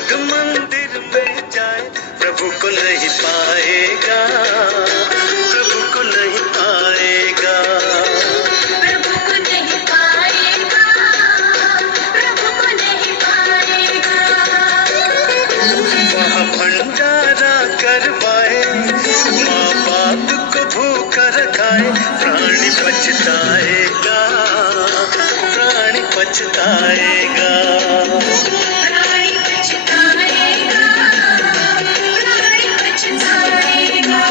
खुद मंदिर में जाए प्रभु को नहीं पाएगा, प्रभु को नहीं पाएगा, प्रभु को नहीं पाएगा, प्रभु को नहीं पाएगा। वहाँ भंडारा करवाए, माँ बाप को भूखा रखाए, प्राणी पछताएगा, प्राणी पछताएगा। प्राणी पछताएगा, प्राणी पछताएगा।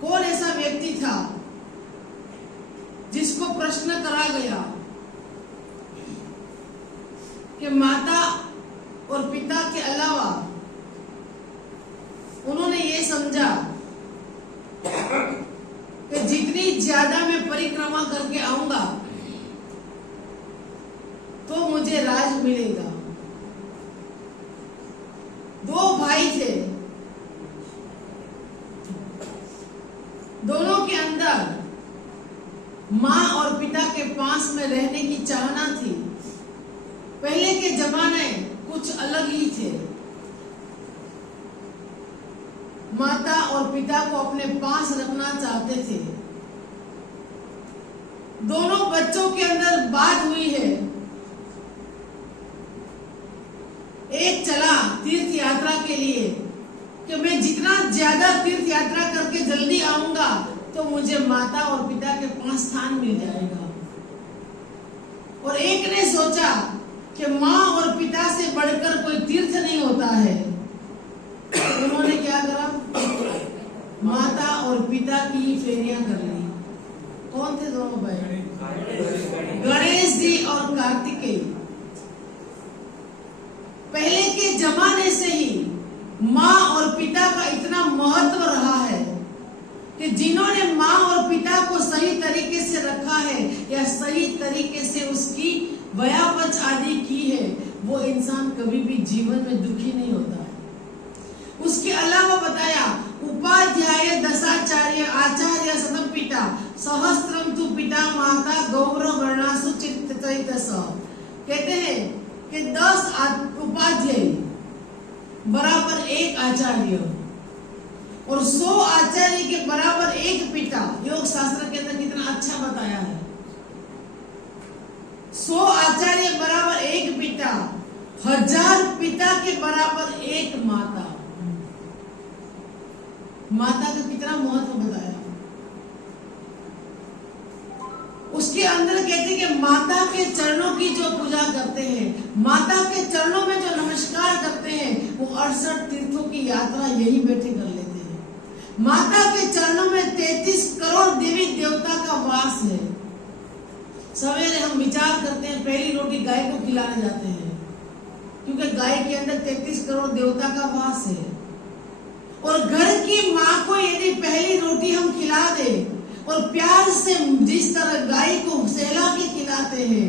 कौन ऐसा व्यक्ति था जिसको प्रश्न करा गया कि माता और पिता के अलावा उन्होंने ये समझा कि जितनी ज्यादा मैं परिक्रमा करके आऊंगा तो मुझे राज मिलेगा। दो भाई थे, दोनों के अंदर माँ और पिता के पास में रहने की चाहना थी। पहले के जमाने कुछ अलग ही थे। माता और पिता को अपने पास रखना चाहते थे। दोनों बच्चों के अंदर बात हुई है। एक चला तीर्थ यात्रा के लिए कि मैं जितना ज्यादा तीर्थ यात्रा करके जल्दी आऊंगा तो मुझे माता और पिता के पास स्थान मिल जाएगा। और एक ने सोचा कि माँ और पिता से बढ़कर कोई तीर्थ नहीं होता है। उन्होंने क्या करा, माता और पिता की फेरियां कर ली। कौन थे दोनों भाई? गणेश जी और कार्तिकेय। पहले के जमाने से ही माँ और पिता का इतना महत्व रहा है कि जिन्होंने माँ और पिता को सही तरीके से रखा है या सही तरीके से उसकी व्यापच आदि की है, वो इंसान कभी भी जीवन में दुखी नहीं होता है। उसके अलावा बताया, उपाध्याय दशाचार्य आचार्य सदपिता सहस्त्रम तु पिता माता गौरव वर्णासु चित्तचैतस। कहते हैं कि 10 उपाध्याय बराबर 1 आचार्य और 100 आचार्य के बराबर 1 पिता। योग शास्त्र के अंदर कितना अच्छा बताया है। 100 आचार्य बराबर 1 पिता, 1000 पिता के बराबर 1 माता। माता का कितना महत्व बताया। उसके अंदर कहते कि माता के चरणों की जो पूजा करते हैं, माता के चरणों में जो नमस्कार करते हैं, वो 68 तीर्थों की यात्रा यही बैठे कर लेते हैं। माता के चरणों में 33 करोड़ देवी देवता का वास है। सवेरे हम विचार करते हैं, पहली रोटी गाय को खिलाने जाते हैं, क्योंकि गाय के अंदर 33 करोड़ देवता का वास है। और घर की माँ को यदि पहली रोटी हम खिला दे और प्यार से जिस तरह गाय को सहला के खिलाते हैं,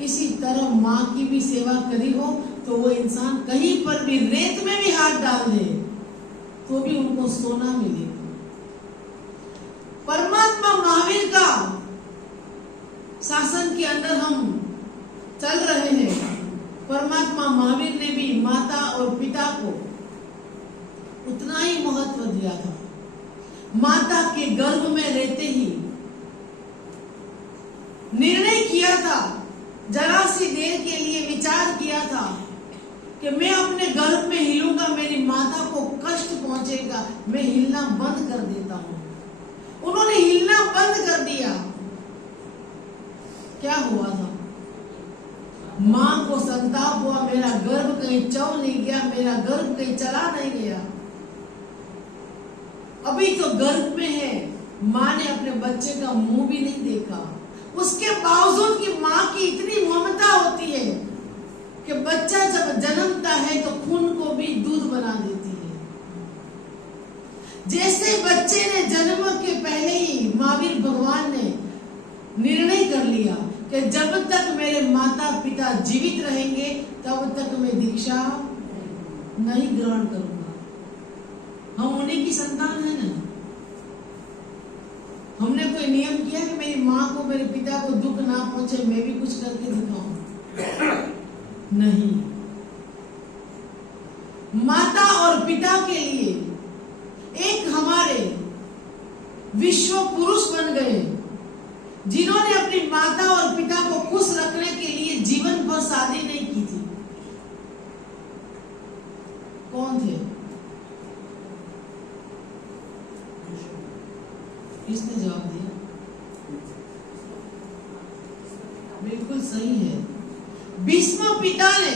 इसी तरह माँ की भी सेवा करी हो तो वो इंसान कहीं पर भी रेत में भी हाथ डाल दे तो भी उनको सोना मिलेगा। परमात्मा महावीर का शासन के अंदर हम चल रहे हैं। परमात्मा महावीर ने भी माता और पिता को उतना ही महत्व दिया था। माता के गर्भ में रहते ही निर्णय किया था, जरा सी देर के लिए विचार किया था कि मैं अपने गर्भ में हिलूंगा, मेरी माता को कष्ट पहुंचेगा, मैं हिलना बंद कर देता हूं। उन्होंने हिलना बंद कर दिया। क्या हुआ था? मां को संताप हुआ, मेरा गर्भ कहीं चौ नहीं गया, मेरा गर्भ कहीं चला नहीं गया। अभी तो गर्भ में है, माँ ने अपने बच्चे का मुंह भी नहीं देखा। उसके बावजूद की माँ की इतनी ममता होती है कि बच्चा जब जन्मता है तो खून को भी दूध बना देती है। जैसे बच्चे ने जन्म के पहले ही माँ भी महावीर भगवान ने निर्णय कर लिया कि जब तक मेरे माता पिता जीवित रहेंगे तब तक मैं दीक्षा नहीं ग्रहण करूंगा। हम उन्हीं की संतान है ना। हमने कोई नियम किया कि मेरी माँ को मेरे पिता को दुख ना पहुंचे, मैं भी कुछ करके दिखाऊं? नहीं। माता और पिता के लिए एक हमारे विश्व पुरुष बन गए जिन्होंने अपनी माता और पिता को खुश रखने के लिए जीवन भर शादी नहीं की थी। कौन थे? किसने जवाब दिया? बिल्कुल सही है। भीष्म पिता ने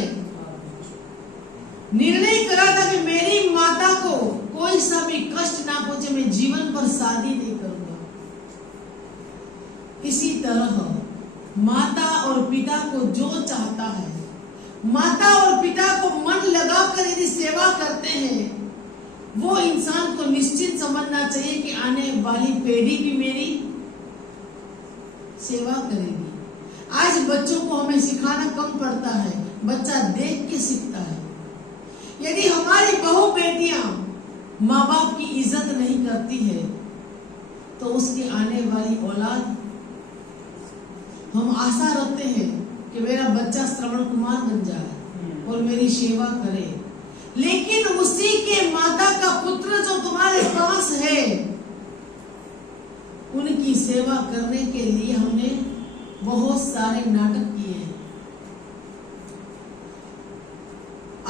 निर्णय करा था कि मेरी माता को कोई सा भी कष्ट ना पहुंचे, मैं जीवन भर शादी नहीं करूंगा। इसी तरह माता और पिता को जो चाहता है, माता और पिता को मन लगाकर यदि सेवा करते हैं, वो इंसान को निश्चित समझना चाहिए कि आने वाली पीढ़ी भी मेरी सेवा करेगी। आज बच्चों को हमें सिखाना कम पड़ता है, बच्चा देख के सीखता है। यदि हमारी बहू बेटियां माँ बाप की इज्जत नहीं करती है तो उसकी आने वाली औलाद, हम आशा रखते हैं कि मेरा बच्चा श्रवण कुमार बन जाए और मेरी सेवा करे, लेकिन उसी के माता का पुत्र जो तुम्हारे पास है, उनकी सेवा करने के लिए हमने बहुत सारे नाटक किए हैं।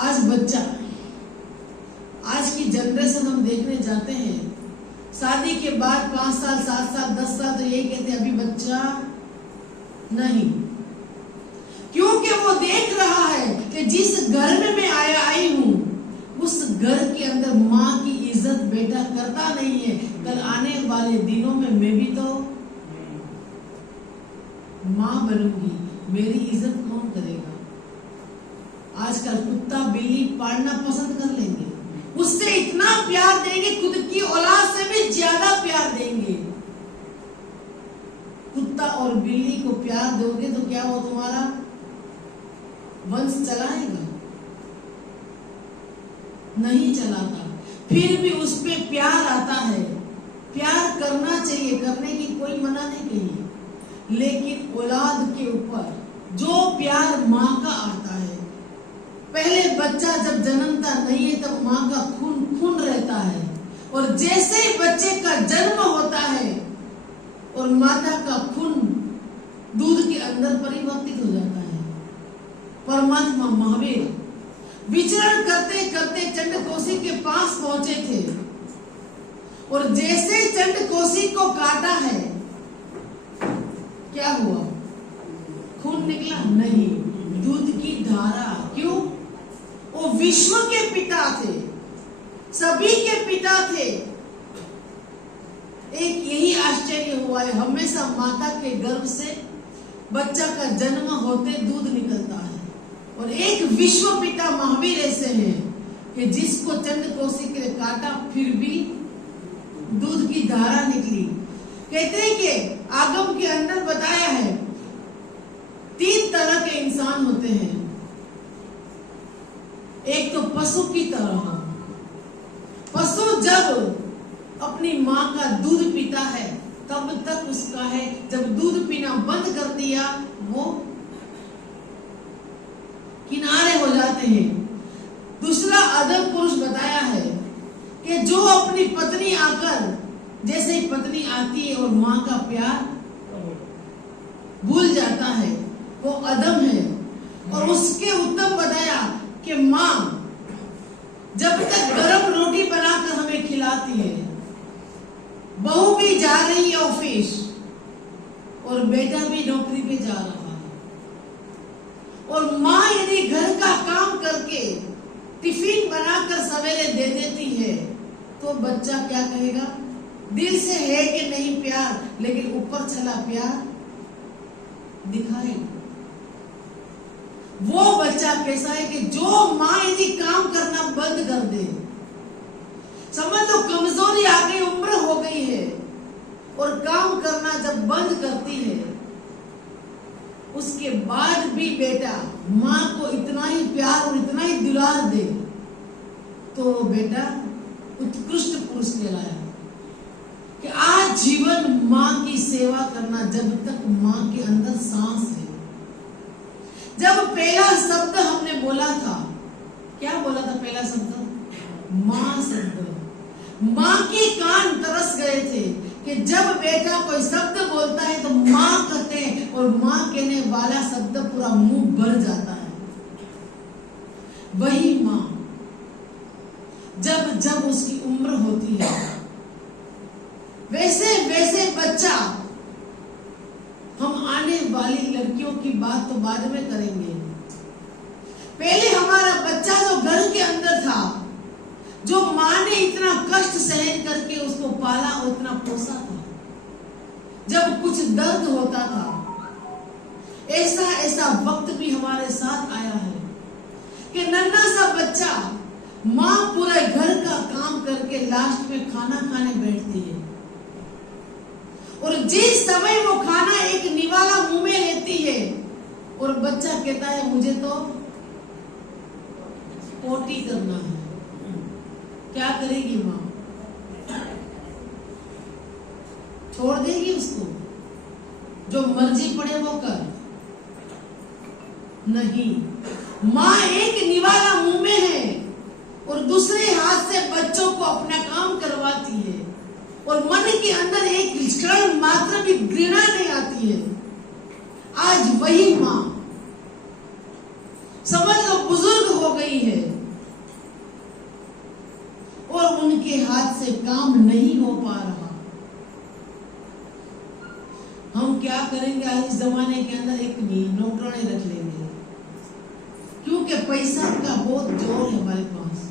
आज बच्चा, आज की जनरेशन हम देखने जाते हैं, शादी के बाद 5 साल 7 साल 10 साल तो यही कहते हैं अभी बच्चा नहीं, क्योंकि वो देख रहा है कि जिस घर में मैं आई हूं उस घर के अंदर माँ की इज्जत बेटा करता नहीं है। कल आने वाले दिनों में मैं भी तो माँ बनूंगी, मेरी इज्जत कौन करेगा? आजकल कुत्ता बिल्ली पालना पसंद कर लेंगे, उससे इतना प्यार देंगे, खुद की औलाद से भी ज्यादा प्यार देंगे। कुत्ता और बिल्ली को प्यार दोगे तो क्या वो तुम्हारा वंश चलाएगा? नहीं चलाता। फिर भी उस पे प्यार आता है, प्यार करना चाहिए, करने की कोई मना नहीं कही, लेकिन औलाद के ऊपर जो प्यार माँ का आता है, पहले बच्चा जब जन्मता नहीं है तब माँ का खून खून रहता है, और जैसे ही बच्चे का जन्म होता है और माता का खून दूध के अंदर परिवर्तित हो जाता है। परमात्मा महावीर विचरण करते करते चंडकोसी के पास पहुंचे थे, और जैसे चंडकोसी को काटा है, क्या हुआ? खून निकला? नहीं, दूध की धारा। क्यों? वो विश्व के पिता थे, सभी के पिता थे। एक यही आश्चर्य हुआ है, हमेशा माता के गर्भ से बच्चा का जन्म होते दूध निकलता है, और एक विश्व पिता महावीर ऐसे हैं कि जिसको चंडकोसी के काटा फिर भी दूध की धारा निकली। कहते हैं कि आगम के अंदर बताया है 3 तरह के इंसान होते हैं। एक तो पशु की तरह, पशु जब अपनी माँ का दूध पीता है तब तक उसका है, जब दूध पीना बंद कर दिया वो किनारे हो जाते हैं। दूसरा अदब पुरुष बताया है कि जो अपनी पत्नी आकर, जैसे ही पत्नी आती है और माँ का प्यार भूल जाता है, वो अदम है। और उसके उत्तम बताया कि माँ जब तक गरम रोटी बनाकर हमें खिलाती है, बहू भी जा रही है ऑफिस और बेटा भी नौकरी पे जा रहा है, और माँ यदि घर का काम करके टिफिन बनाकर सवेरे दे देती है तो बच्चा क्या कहेगा? दिल से है कि नहीं प्यार, लेकिन ऊपर चला प्यार दिखाएगा। वो बच्चा कैसा है कि जो माँ यदि काम करना बंद कर दे, समझ लो कमजोरी आ गई, उम्र हो गई है और काम करना उसके बाद भी बेटा माँ को इतना ही प्यार और इतना ही दुलार दे तो वो बेटा उत्कृष्ट पुरुष कहलाया। कि आज जीवन माँ की सेवा करना जब तक माँ के अंदर सांस है। जब पहला शब्द हमने बोला था, क्या बोला था पहला शब्द? माँ शब्द। माँ के कान तरस गए थे कि जब बेटा कोई शब्द बोलता है तो माँ कहते हैं, और माँ कहने वाला शब्द पूरा मुंह भर जाता है। वही माँ जब जब उसकी उम्र होती है वैसे वैसे बच्चा, हम आने वाली लड़कियों की बात तो बाद में करेंगे। पहले हमारा बच्चा जो घर के अंदर था, जो माँ ने इतना कष्ट सहन करके उसको पाला और इतना पोसा था, जब कुछ दर्द होता था, ऐसा वक्त भी हमारे साथ आया है कि नन्हा सा बच्चा, माँ पूरे घर का काम करके लास्ट में खाना खाने बैठती है, और जिस समय वो खाना एक निवाला मुंह में लेती है और बच्चा कहता है मुझे तो पोटी करना है, क्या करेगी माँ? छोड़ देगी उसको, जो मर्जी पड़े वो कर? नहीं, माँ एक निवाला मुंह में है और दूसरे हाथ से बच्चों को अपना काम करवाती है, और मन के अंदर एक क्षण मात्र भी घृणा नहीं आती है। आज वही माँ समझ लो बुजुर्ग हो गई है और उनके हाथ से काम नहीं हो पा रहा। हम क्या करेंगे? आज इस जमाने के अंदर एक नौकरानी रख लेंगे, क्योंकि पैसा का बहुत जोर है हमारे पास।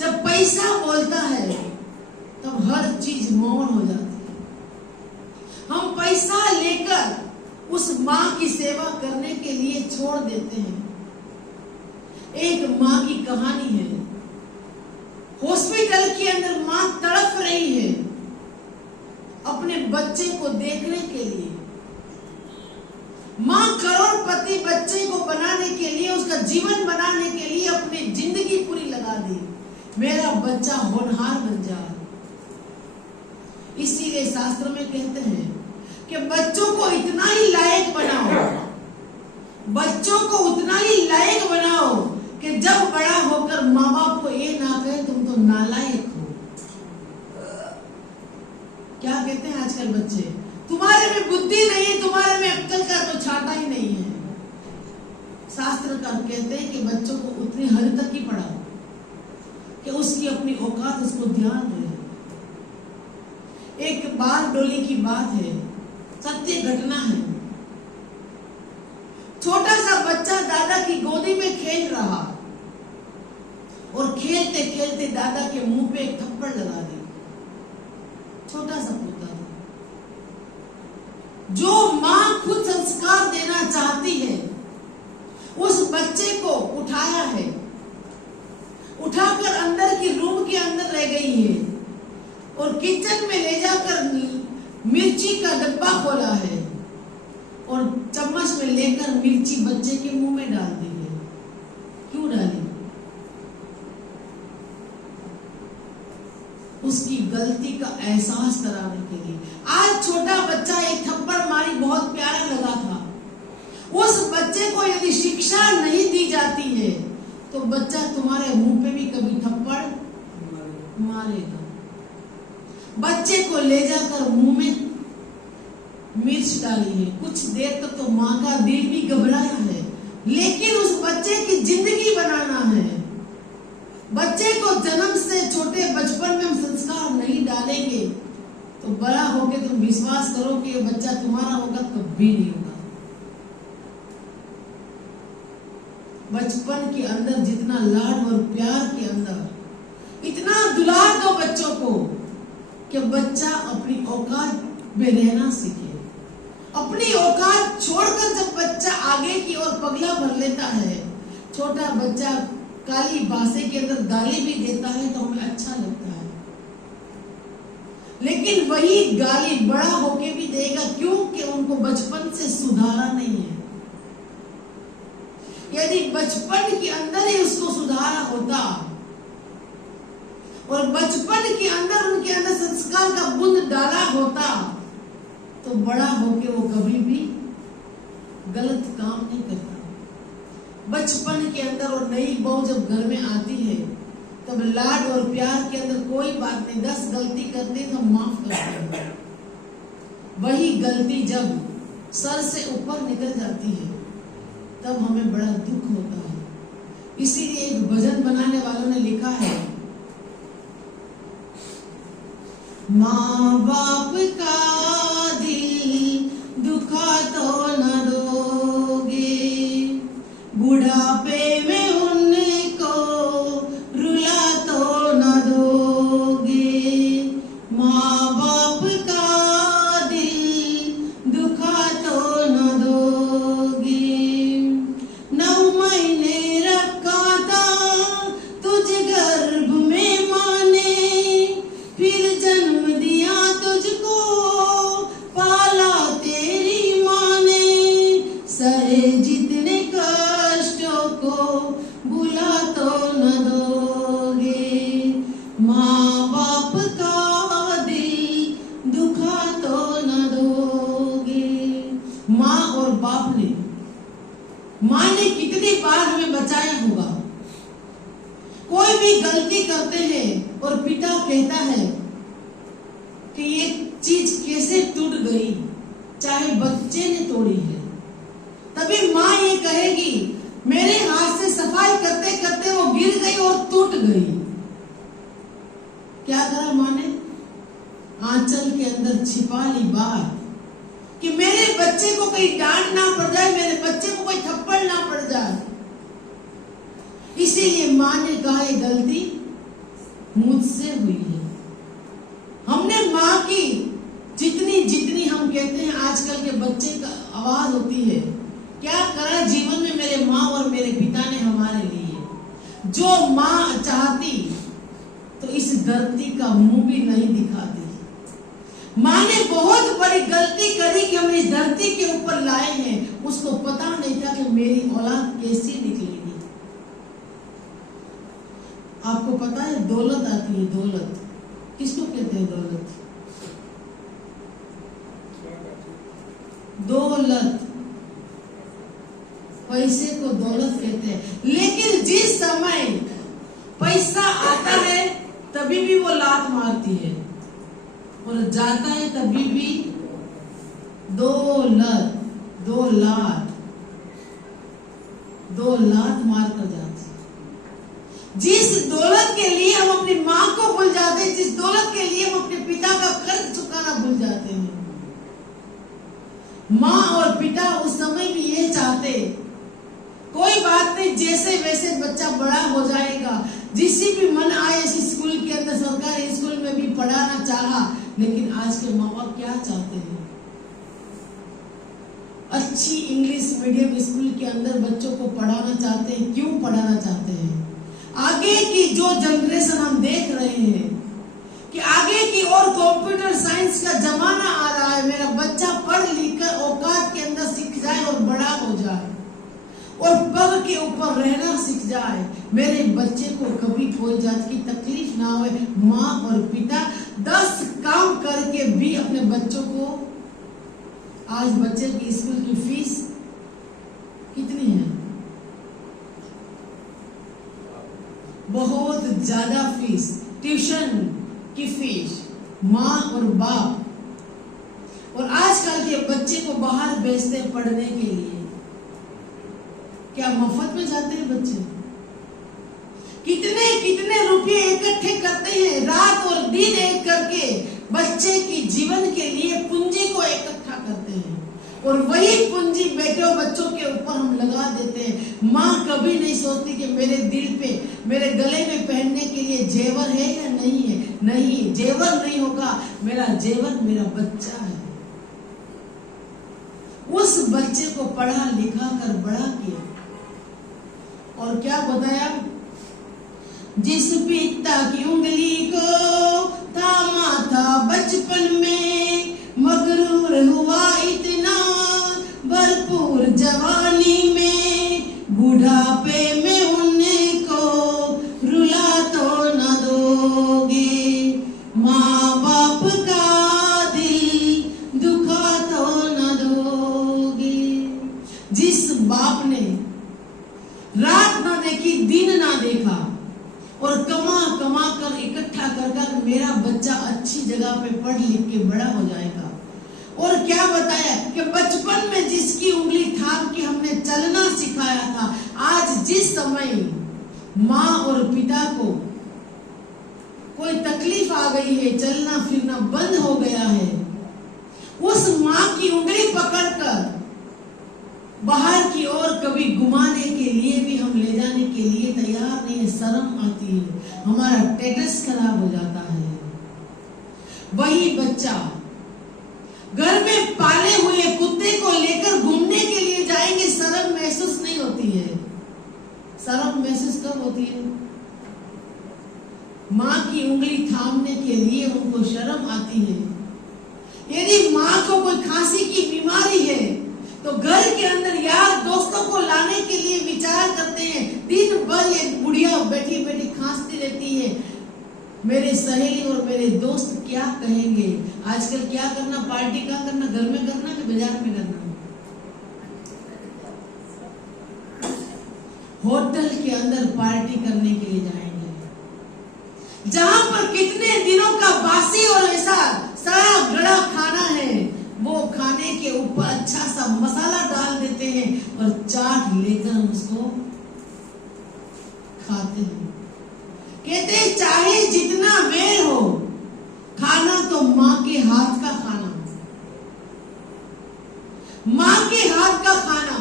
जब पैसा बोलता है तब हर चीज मौन हो जाती है। हम पैसा लेकर उस माँ की सेवा करने के लिए छोड़ देते हैं। एक माँ की कहानी है, हॉस्पिटल के अंदर माँ तड़प रही है अपने बच्चे को देखने के लिए। माँ करोड़पति बच्चे को बनाने के लिए, उसका जीवन बनाने के लिए अपनी जिंदगी पूरी लगा दी, मेरा बच्चा होनहार बन जाए। इसीलिए शास्त्र में कहते हैं कि बच्चों को इतना ही लायक बनाओ, बच्चों को उतना ही लायक बनाओ कि जब बड़ा होकर माँ बाप को ये ना कहे तुम तो नालायक हो। क्या कहते हैं आजकल बच्चे? तुम्हारे में बुद्धि नहीं है, तुम्हारे में अक्ल का तो छाटा ही नहीं है। शास्त्रकार कहते हैं कि बच्चों को उतनी हद तक ही पढ़ाओ कि उसकी अपनी औकात, उसको ध्यान रहे। एक बार डोली की बात है, सत्य घटना है। छोटा सा बच्चा दादा की गोदी में खेल रहा और खेलते खेलते दादा के मुंह पे एक थप्पड़ लगा दी। छोटा सा पोता था। जो माँ खुद संस्कार देना चाहती है, उस बच्चे को उठाया है, उठाकर अंदर की रूम के अंदर ले गई है और किचन में ले जाकर मिर्ची का डब्बा खोला है और चम्मच में लेकर मिर्ची बच्चे के मुंह में डाल दी है। क्यों डाली? उसकी गलती का एहसास कराने के लिए। आज छोटा बच्चा एक थप्पड़ मारी, बहुत प्यारा लगा था। उस बच्चे को यदि शिक्षा नहीं दी जाती है तो बच्चा तुम्हारे मुंह पे भी कभी थप्पड़ मारेगा। बच्चे को ले जाकर मुंह में मिर्च डाली है, कुछ देर तक तो माँ का दिल भी घबराया है, लेकिन उस बच्चे की जिंदगी बनाना है। बच्चे को जन्म से छोटे बचपन में हम संस्कार नहीं डालेंगे तो बड़ा होके तुम विश्वास करो कि ये बच्चा तुम्हारा होगा, कभी नहीं होगा। बचपन के अंदर जितना लाड और प्यार के अंदर इतना दुलार दो बच्चों को कि बच्चा अपनी औकात में रहना सीखे। अपनी औकात छोड़कर जब बच्चा आगे की ओर पगला भर लेता है, छोटा बच्चा काली बासे के अंदर गाली भी देता है तो हमें अच्छा लगता है। लेकिन वही गाली बड़ा होके भी देगा, क्योंकि उनको बचपन से सुधारा नहीं है। यदि बचपन के अंदर ही उसको सुधारा होता और बचपन के अंदर उनके अंदर संस्कार का बूंद डाला होता, तो बड़ा होके वो कभी भी गलत काम नहीं करता। बचपन के अंदर और नई बहू जब घर में आती है, तब लाड और प्यार के अंदर कोई बात नहीं, 10 गलती करते तो माफ करते हैं। वही गलती जब सर से ऊपर निकल जाती है, तब हमें बड़ा दुख होता है। इसीलिए एक भजन बनाने वालों ने लिखा है, माँ बाप का दिल दुखा तो न दोगे, बुढ़ापे में उनको रुला तो न दोगे। माँ बाप का दिल दुखा तो न दोगे। 9 महीने रखा था तुझे गर्भ में माँ ने, फिर जन्म दिया तुझको पाला तेरी माँ ने। सहे जितने कष्टों को भुला तो न दोगे। माँ बाप का दिल दुखा तो न दोगे। माँ और बाप ने, माँ ने कितनी बार हमें बचाया होगा। कोई भी गलती करते हैं और पिता कहता है कि ये चीज कैसे टूट गई, चाहे बच्चे ने तोड़ी है, तभी माँ ये कहेगी मेरे हाथ से सफाई करते करते वो गिर गई और टूट गई। क्या करा माँ ने? आंचल के अंदर छिपा ली बात कि मेरे बच्चे को कहीं डांट ना पड़ जाए, मेरे बच्चे को कोई थप्पड़ ना पड़ जाए। इसीलिए माँ ने कहा ये गलती मुझसे हुई है। हमने माँ की जितनी जितनी हम कहते हैं आजकल के बच्चे का आवाज होती है, क्या करा जीवन में मेरे माँ और मेरे पिता ने हमारे लिए। जो माँ चाहती तो इस धरती का मुंह भी नहीं दिखाती। माँ ने बहुत बड़ी गलती करी कि हम इस धरती के ऊपर लाए हैं। उसको पता नहीं था कि मेरी औलाद कैसी निकलेगी। आपको पता है दौलत आती है, दौलत किसको कहते हैं? दौलत, दौलत, पैसे को दौलत कहते हैं। लेकिन जिस समय पैसा आता है तभी भी वो लात मारती है, और जाता है तभी भी दौलत, 2 लात मार कर जाती है। जिस दौलत के लिए हम अपनी माँ को भूल जाते हैं, जिस दौलत के लिए हम अपने पिता का कर्ज चुकाना भूल जाते हैं। माँ और पिता उस समय भी ये चाहते, कोई बात नहीं, जैसे वैसे बच्चा बड़ा हो जाएगा। जिसी भी मन आए इस स्कूल के अंदर, सरकारी स्कूल में भी पढ़ाना चाहा, लेकिन आज के माँ बाप क्या चाहते हैं? अच्छी इंग्लिश मीडियम स्कूल के अंदर बच्चों को पढ़ाना चाहते हैं। क्यों पढ़ाना चाहते हैं? आगे की जो जनरेशन हम देख रहे हैं कि आगे की और कंप्यूटर साइंस का जमाना आ रहा है। मेरा बच्चा पढ़ लिख कर औकात के अंदर सीख जाए और बड़ा हो जाए और पग के ऊपर रहना सीख जाए। मेरे बच्चे को कभी कोई जात की तकलीफ ना हो। माँ और पिता 10 काम करके भी अपने बच्चों को, आज बच्चे की स्कूल की फीस कितनी है? बहुत ज्यादा फीस, ट्यूशन की फीस, माँ और बाप। और आजकल के बच्चे को बाहर भेजते हैं पढ़ने के लिए। क्या मुफ्त में जाते हैं बच्चे? कितने कितने रुपए इकट्ठे करते हैं, रात और दिन एक करके बच्चे की जीवन के लिए पूंजी को इकट्ठा करते हैं, और वही पूंजी बेटों बच्चों के ऊपर हम लगा देते हैं। माँ कभी नहीं सोचती कि मेरे दिल पे, मेरे गले में पहनने के लिए जेवर है या नहीं है। नहीं, जेवर नहीं होगा, मेरा जेवर मेरा बच्चा है। उस बच्चे को पढ़ा लिखा कर बड़ा किया, और क्या बताया? जिस पिता की उंगली को थामा था बचपन माँ बाप का दिल दुखा तो न दोगे। जिस बाप ने रात ना देखी दिन ना देखा और कमा कमा कर इकट्ठा कर कर मेरा बच्चा अच्छी जगह पे पढ़ लिख के बड़ा हो जाएगा, और क्या बताया कि बचपन में जिसकी उंगली थाम के हमने चलना सिखाया था, आज जिस समय माँ और पिता को कोई तकलीफ आ गई है, चलना फिरना बंद हो गया है, उस माँ की उंगली पकड़कर बाहर की ओर कभी घुमाने के लिए भी हम ले जाने के लिए तैयार नहीं है। शर्म आती है, हमारा स्टेटस खराब हो जाता है। वही बच्चा घर में पाले हुए कुत्ते को लेकर घूमने के लिए जाएंगे, शर्म महसूस नहीं होती है। शर्म महसूस कब होती है? माँ की उंगली थामने के लिए उनको शर्म आती है। यदि माँ को कोई खांसी की बीमारी है तो घर के अंदर यार दोस्तों को लाने के लिए विचार करते हैं। दिन भर ये बुढ़िया बैठी बैठी खांसती रहती है, मेरे सहेली और मेरे दोस्त क्या कहेंगे। आजकल क्या करना, पार्टी क्या करना, घर में करना कि बाजार में करना? होटल के अंदर पार्टी करने के लिए जाएंगे, जहां पर कितने दिनों का बासी और ऐसा सारा गड़ा खाना है, वो खाने के ऊपर अच्छा सा मसाला डाल देते हैं और चाट लेकर हम उसको खाते हैं। कहते हैं चाहे जितना वेर हो, खाना तो माँ के हाथ का खाना, माँ के हाथ का खाना।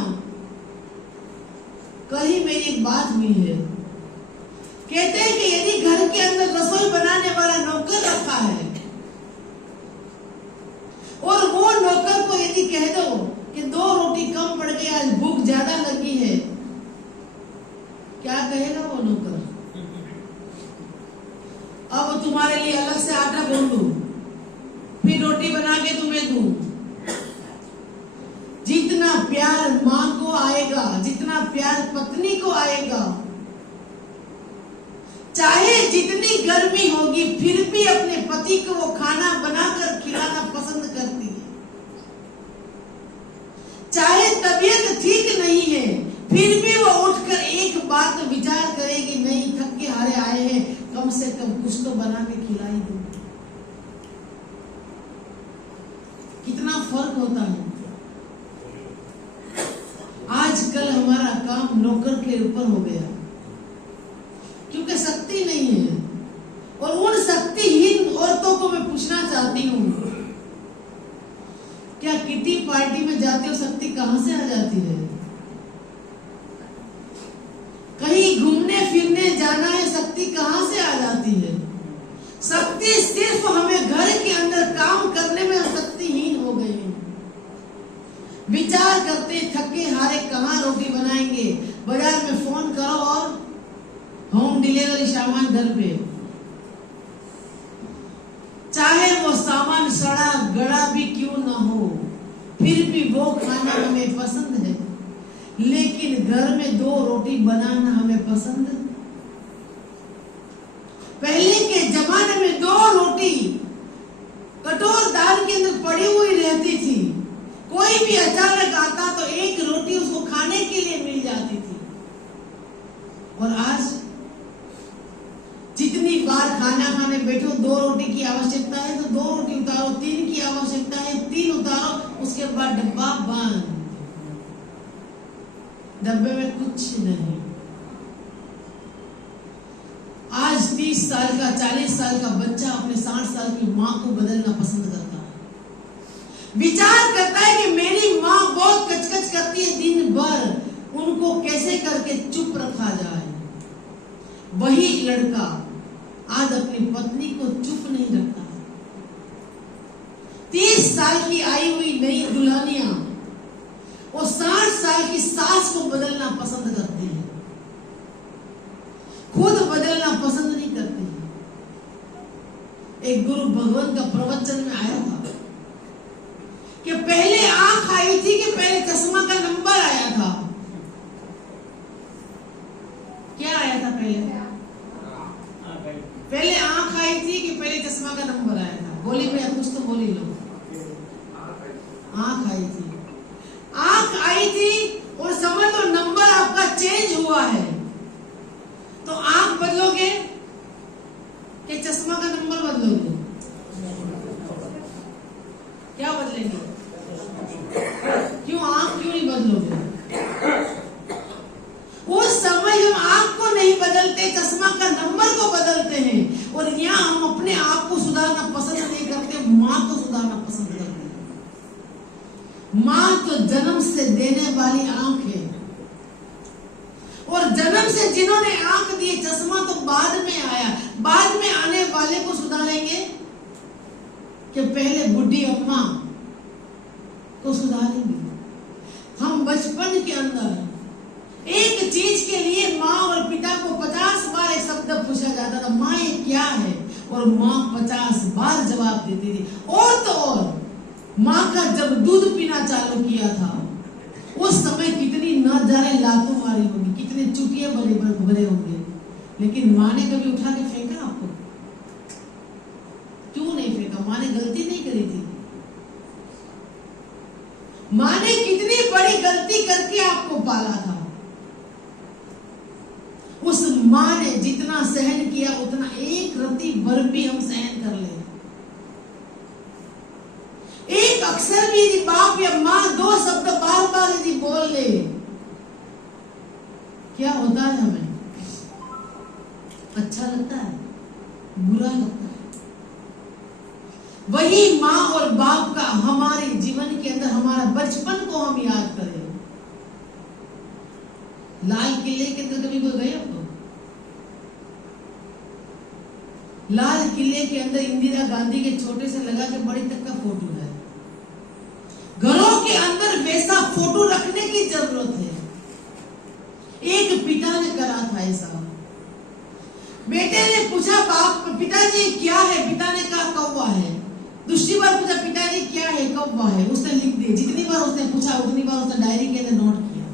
कल ही मेरी एक बात हुई है, कहते हैं कि यदि घर के अंदर रसोई बनाने वाला नौकर रखा है और वो नौकर को यदि कह दो कि 2 रोटी कम पड़ गई, आज भूख ज्यादा लगी है, क्या कहेगा वो नौकर? अब तुम्हारे लिए अलग से आटा गूंद दूं, फिर रोटी बना के तुम्हें दूं। जितना प्यार माँ को आएगा, जितना प्यार पत्नी को आएगा, चाहे जितनी गर्मी होगी फिर भी अपने पति को वो खाना बनाकर खिलाना पसंद करती है। चाहे तबीयत ठीक नहीं है फिर भी वो उठकर एक बात विचार करेगी, नहीं थक के हारे आए हैं, कम से कम कुछ तो बना के खिलाई दो। कितना फर्क होता है। आजकल हमारा काम नौकर के ऊपर हो गया क्योंकि शक्ति नहीं है। और उन शक्तिहीन औरतों को मैं पूछना चाहती हूँ, क्या किटी पार्टी में जाते हो शक्ति कहां से आ जाती है? कहीं घूमने फिरने जाना है, शक्ति कहां से आ जाती है? शक्ति सिर्फ हमें घर के अंदर काम करने में शक्तिहीन हो गए हैं। विचार करते थके हारे कहाँ रोटी बनाएंगे, बाजार में फोन करो और होम डिलीवरी सामान घर पे, चाहे वो सामान सड़ा गड़ा भी क्यों ना हो, फिर भी वो खाना हमें पसंद है। लेकिन घर में 2 रोटी बनाना हमें पसंद है। पहले के जमाने में 2 रोटी कटोर दाल के अंदर पड़ी हुई रहती थी। कोई भी अचानक आता तो 1 रोटी उसको खाने के लिए मिल जाती थी। और आज जितनी बार खाना खाने बैठो 2 रोटी की आवश्यकता है तो 2 रोटी उतारो, 3 की आवश्यकता है 3 उतारो, उसके बाद डब्बा बंद, डब्बे में कुछ नहीं। आज 30 साल का 40 साल का बच्चा अपने 60 साल की माँ को बदलना पसंद करता है। विचार करता है कि मेरी माँ बहुत कचकच करती है दिन भर, उनको कैसे करके चुप रखा जाए। वही लड़का आज अपनी पत्नी को चुप नहीं रखता। 30 साल की आई हुई नई दुल्हनियां वो 60 साल की सास को बदलना पसंद करती है, खुद बदलना पसंद नहीं करती है। एक गुरु भगवान का प्रवचन में आया था कि पहले आंख आई थी कि पहले चश्मा का नंबर आया था। क्या आया था? पहले आंख आई थी कि पहले चश्मा का नंबर लो। आंख आई थी, आंख आई थी और समझ लो नंबर आपका चेंज हुआ है। तो आंख बदलोगे कि चश्मा का नंबर बदलोगे? क्या बदलेंगे? क्यों आंख क्यों नहीं बदलोगे? उस समय हम आंख को नहीं बदलते, चश्मा का नंबर को बदलते हैं। और यहाँ हम अपने आप को सुधारना पसंद नहीं करते, माँ को सुधारना पसंद करते हैं। माँ तो जन्म से देने वाली आंख है, और जन्म से जिन्होंने आंख दी, चश्मा तो बाद में आया। बाद में आने वाले को सुधारेंगे कि पहले बुढ़ी अम्मा को सुधारेंगे? हम बचपन के अंदर एक चीज के लिए माँ और पिता को 50 बार एक शब्द पूछा जाता था, माँ ये क्या है? और माँ 50 बार जवाब देती थी। और तो और माँ का जब दूध पीना चालू किया था, उस समय कितनी नजारे लातों मारी होगी, कितने चुटिये भरे होंगे, लेकिन माँ ने कभी उठा के फेंका आपको? क्यों नहीं फेंका? माँ ने गलती नहीं करी थी? माँ ने कितनी बड़ी गलती करके आपको पाला था। उस माँ ने जितना सहन किया उतना एक रत्ती भर भी हम सहन कर ले। एक अक्षर भी यदि बाप या माँ 2 शब्द बार बार यदि बोल ले, क्या होता है? हमें अच्छा लगता है, बुरा लगता है। वही माँ और बाप का हमारे जीवन के अंदर, हमारा बचपन को हम याद करें। लाल किले के अंदर कभी कोई गए आपको? लाल किले के अंदर इंदिरा गांधी के छोटे से लगा के बड़ी तक का फोटो है। घरों के अंदर वैसा फोटो रखने की जरूरत है। एक पिता ने करा था ऐसा। बेटे ने पूछा बाप, पिताजी क्या है? पिता ने कहा कौवा है। दूसरी बार पूछा, पिताजी क्या है? कौवा है। उसने लिख दिया। जितनी बार उसने पूछा उतनी बार उसने डायरी के अंदर नोट किया।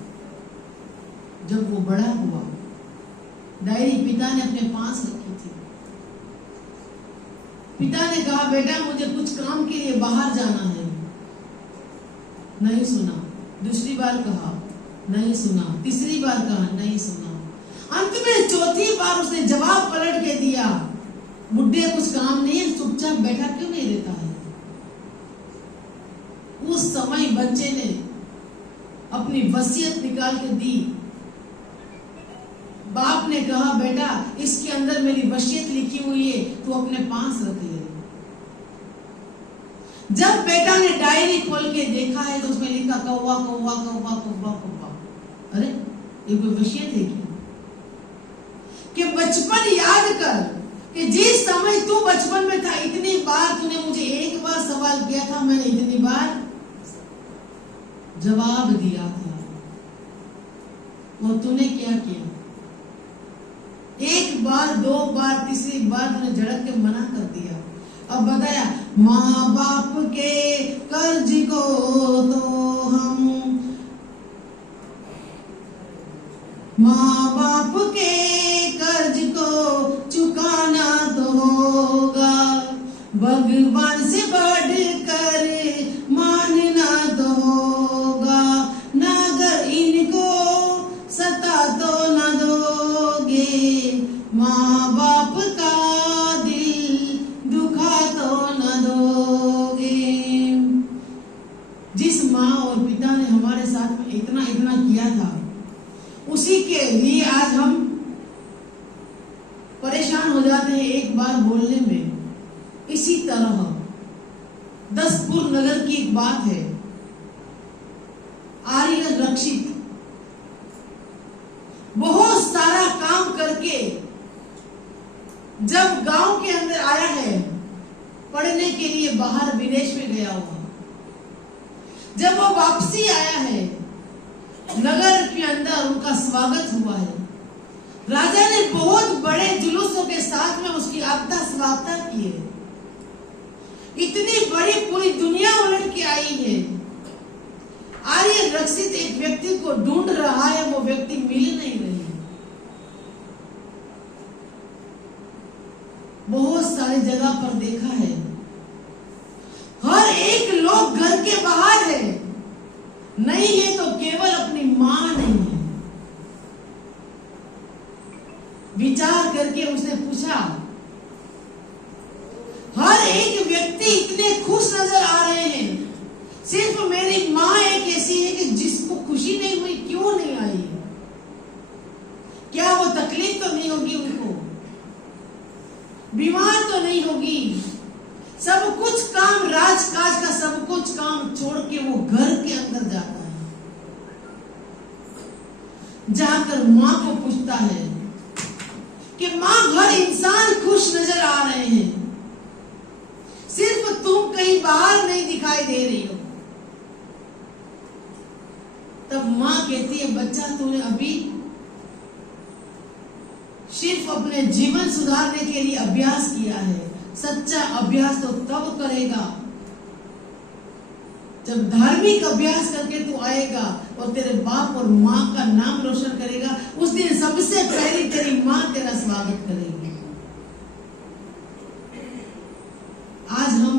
जब वो बड़ा हुआ, डायरी पिता ने अपने पास रखी थी। पिता ने कहा बेटा मुझे कुछ काम के लिए बाहर जाना है। नहीं सुना। दूसरी बार कहा, नहीं सुना। तीसरी बार कहा, नहीं सुना। अंत में चौथी बार उसने जवाब पलट के दिया, बुड्ढे कुछ काम नहीं है, चुपचाप बैठा क्यों नहीं रहता है? उस समय बच्चे ने अपनी वसीयत निकाल के दी। बाप ने कहा बेटा इसके अंदर मेरी वसीयत लिखी हुई है, तू अपने पास रख ले। जब बेटा ने डायरी खोल के देखा है तो उसमें लिखा कौवा कौवा कौवा कौवा कौवा। अरे ये कोई वसीयत है क्या? कि बचपन याद कर कि जिस समय तू बचपन में था, इतनी बार तूने मुझे एक बार सवाल किया था, मैंने इतनी बार जवाब दिया था, और तूने क्या किया? एक बार, 2 बार, तीसरी बार तूने झड़क के मना कर दिया। अब बताया माँ बाप के कर्ज को तो हम, माँ बाप के कर्ज को चुकाना तो होगा, भगवान से बढ़कर मानना तो होगा, ना अगर इनको सता तो न दोगे, माँ बाप का दिल दुखा तो न दोगे। जिस माँ और पिता ने हमारे साथ में इतना इतना किया था, उसी के लिए आज हम परेशान हो जाते हैं एक बार बोलने में। इसी तरह दसपुर नगर की एक बात है। आर्य रक्षित बहुत सारा काम करके जब गांव के अंदर आया है, पढ़ने के लिए बाहर विदेश में गया हुआ, जब वो वापसी आया है, नगर के अंदर उनका स्वागत हुआ है। राजा ने बहुत बड़े जुलूसों के साथ में उसकी आगता स्वागत की है। इतनी बड़ी पूरी दुनिया उलट के आई है। आर्य रक्षित एक व्यक्ति को ढूंढ रहा है, वो व्यक्ति मिल नहीं रही। बहुत सारी जगह पर देखा है, हर नहीं है तो केवल अपनी मां नहीं है। विचार करके उसने पूछा, हर एक व्यक्ति इतने खुश नजर आ रहे हैं, सिर्फ मेरी मां एक ऐसी है कि जिसको खुशी नहीं हुई, क्यों नहीं आई? क्या वो तकलीफ तो नहीं होगी उनको? बीमार तो नहीं होगी? सब कुछ काम, राजकाज का सब कुछ काम छोड़ के वो घर के अंदर जाता है, जाकर मां को पूछता है कि मां, हर इंसान खुश नजर आ रहे हैं, सिर्फ तुम कहीं बाहर नहीं दिखाई दे रही हो। तब मां कहती है, बच्चा तूने अभी सिर्फ अपने जीवन सुधारने के लिए अभ्यास किया है। सच्चा अभ्यास तो तब करेगा जब धार्मिक अभ्यास करके तू आएगा और तेरे बाप और माँ का नाम रोशन करेगा। उस दिन सबसे पहले तेरी माँ तेरा स्वागत करेगी। आज हम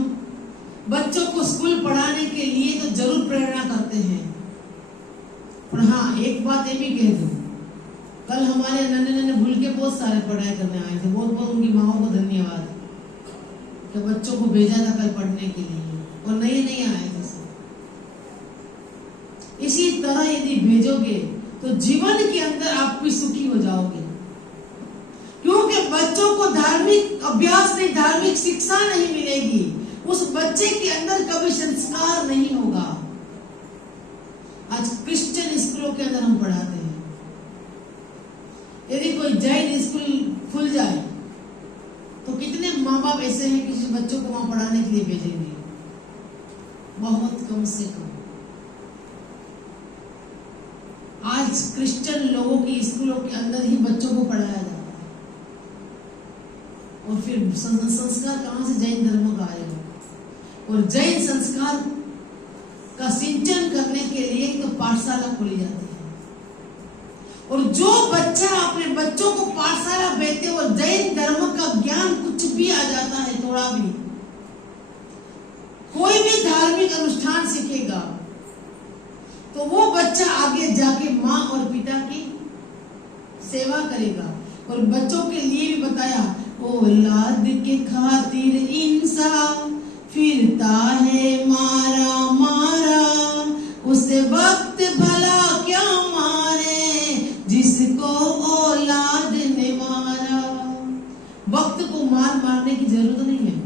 बच्चों को स्कूल पढ़ाने के लिए तो जरूर प्रेरणा करते हैं, पर हाँ, एक बात ये भी कह दूं, कल हमारे नन्हे भूल के बहुत सारे पढ़ाई करने आए थे। बहुत बहुत उनकी माओ को धन्यवाद कि बच्चों को भेजा था कल पढ़ने के लिए, और नहीं आए थे। इसी तरह यदि भेजोगे तो जीवन के अंदर आप भी सुखी हो जाओगे, क्योंकि बच्चों को धार्मिक अभ्यास नहीं, धार्मिक शिक्षा नहीं मिलेगी, उस बच्चे के अंदर कभी संस्कार नहीं होगा। आज क्रिश्चियन स्कूलों के अंदर हम पढ़ाते हैं, यदि कोई जैन स्कूल खुल जाए तो कितने माँ बाप ऐसे हैं कि जिस बच्चों को वहां पढ़ाने के लिए भेजेंगे? बहुत कम से कम। आज क्रिश्चियन लोगों की स्कूलों के अंदर ही बच्चों को पढ़ाया जाता है, और फिर संस्कार कहां से जैन धर्म का आएगा? और जैन संस्कार का सिंचन करने के लिए तो पाठशाला खोली जाती है, और जो बच्चा अपने बच्चों को पाठशाला भेजते और जैन धर्म का ज्ञान कुछ भी आ जाता है, थोड़ा भी, कोई भी धार्मिक अनुष्ठान सीखेगा तो वो बच्चा आगे जाके माँ और पिता की सेवा करेगा। और बच्चों के लिए भी बताया, औलाद के खातिर इंसान फिरता है मारा मारा, उसे वक्त भला क्या मारे जिसको औलाद ने मारा। वक्त को मारने की जरूरत नहीं है।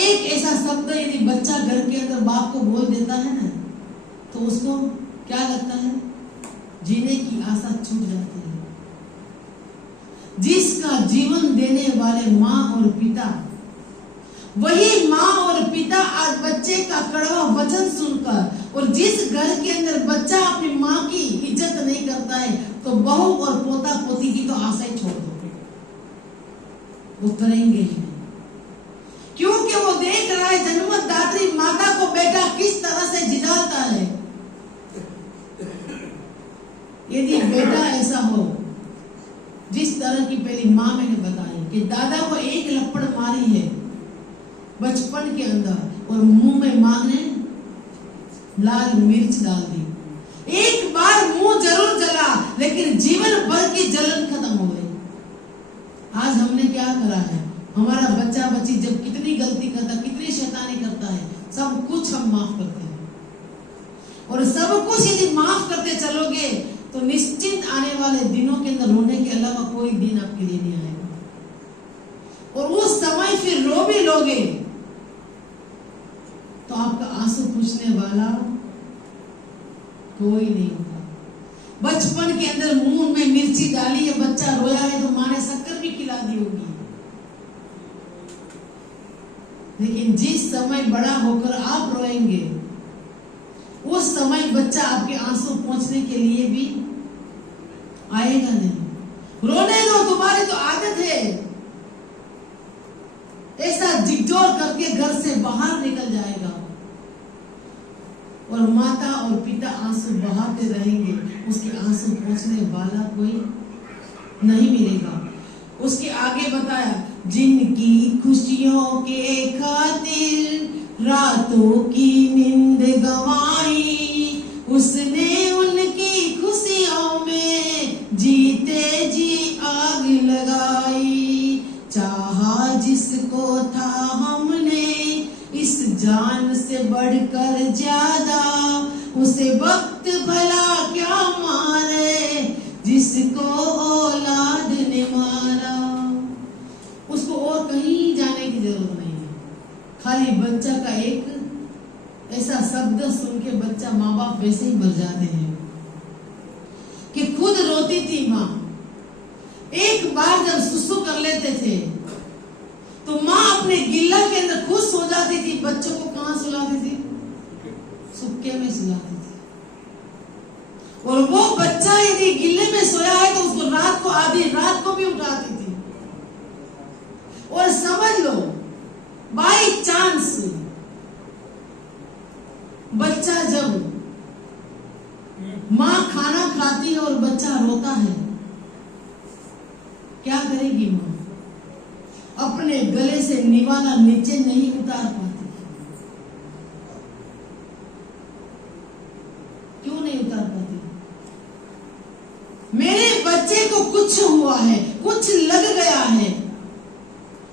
एक ऐसा शब्द यदि बच्चा घर के अंदर बाप को बोल देता है ना, तो उसको क्या लगता है? जीने की आशा छूट जाती है। जिसका जीवन देने वाले माँ और पिता, वही माँ और पिता आज बच्चे का कड़वा वचन सुनकर, और जिस घर के अंदर बच्चा अपनी माँ की इज्जत नहीं करता है, तो बहू और पोता पोती की तो आशा ही छोड़ दो, वो करेंगे ही नहीं, क्योंकि वो देख रहा है जन्मदात्री माता को बेटा किस तरह से जिलाता है। यदि बेटा ऐसा हो जिस तरह की पहली माँ मैंने बताई कि दादा को एक लपड़ मारी है बचपन के अंदर, और मुंह में माँ ने लाल मिर्च डाल दी, एक बार मुंह जरूर जला, लेकिन जीवन भर की जलन खत्म हो गई। आज हमने क्या करा है? हमारा बच्चा बच्ची जब कितनी गलती करता, कितनी शैतानी करता है, सब कुछ हम माफ करते हैं, और सब कुछ यदि माफ करते चलोगे तो निश्चित आने वाले दिनों के अंदर रोने के अलावा कोई दिन आपके लिए नहीं आएगा, और उस समय फिर रो भी लोगे तो आपका आंसू पूछने वाला कोई नहीं होगा। बचपन के अंदर मुंह में मिर्ची डाली है, बच्चा रोया है तो माँ ने शक्कर भी खिला दी होगी, लेकिन जिस समय बड़ा होकर आप रोएंगे, उस समय बच्चा आपके आंसू पहुंचने के लिए भी आएगा नहीं। रोने दो, तुम्हारी तो आदत है, ऐसा झिकझोर करके घर से बाहर निकल जाएगा, और माता और पिता आंसू बहाते रहेंगे, उसके आंसू पहुंचने वाला कोई नहीं मिलेगा। उसके आगे बताया, जिनकी खुशियों के खातिर रातों की नींद गंवाई, जान से बढ़कर ज्यादा उसे वक्त भला क्या मारे जिसको औलाद ने मारा। उसको और कहीं जाने की जरूरत नहीं है, खाली बच्चा का एक ऐसा शब्द सुन के बच्चा माँ बाप वैसे ही मर जाते हैं कि खुद रोती थी माँ। एक बार जब सुसु कर लेते थे तो माँ अपने गिल्ला के अंदर खुश हो जाती थी। बच्चों को कहाँ सुलाती थी? सुक्के में सुलाती थी। और वो बच्चा यदि गिल्ले में सोया है तो उसको रात को आधी रात को भी उठाती थी। और समझ लो बाई चांस बच्चा जब माँ खाना खाती है और बच्चा रोता है, क्या करेगी माँ? अपने गले से निवाला नीचे नहीं उतार पाती। क्यों नहीं उतार पाती? मेरे बच्चे को कुछ हुआ है, कुछ लग गया है,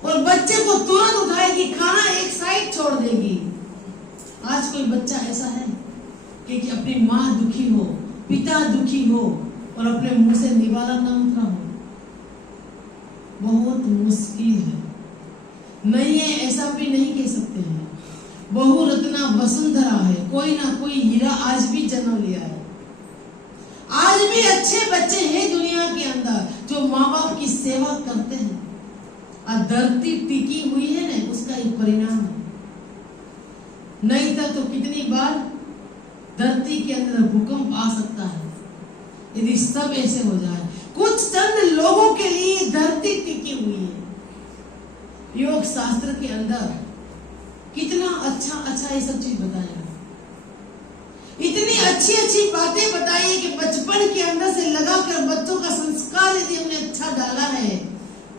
और बच्चे को तुरंत उठाएगी, खाना एक साइड छोड़ देगी। आज कोई बच्चा ऐसा है कि अपनी माँ दुखी हो, पिता दुखी हो और अपने मुंह से निवाला ना उतरा हो? बहुत मुश्किल है। नहीं है ऐसा भी नहीं कह सकते हैं। बहु रत्ना वसुंधरा है, कोई ना कोई हीरा आज भी जन्म लिया है। आज भी अच्छे बच्चे हैं दुनिया के अंदर जो माँ बाप की सेवा करते हैं। और धरती टिकी हुई है ना, उसका एक परिणाम है। नहीं तो कितनी बार धरती के अंदर भूकंप आ सकता है यदि सब ऐसे हो जाए। कुछ चंद लोगों के लिए धरती टिकी हुई है। योग शास्त्र के अंदर कितना अच्छा ये सब चीज बताया, इतनी अच्छी बातें बताई है कि बचपन के अंदर से लगाकर बच्चों का संस्कार यदि हमने अच्छा डाला है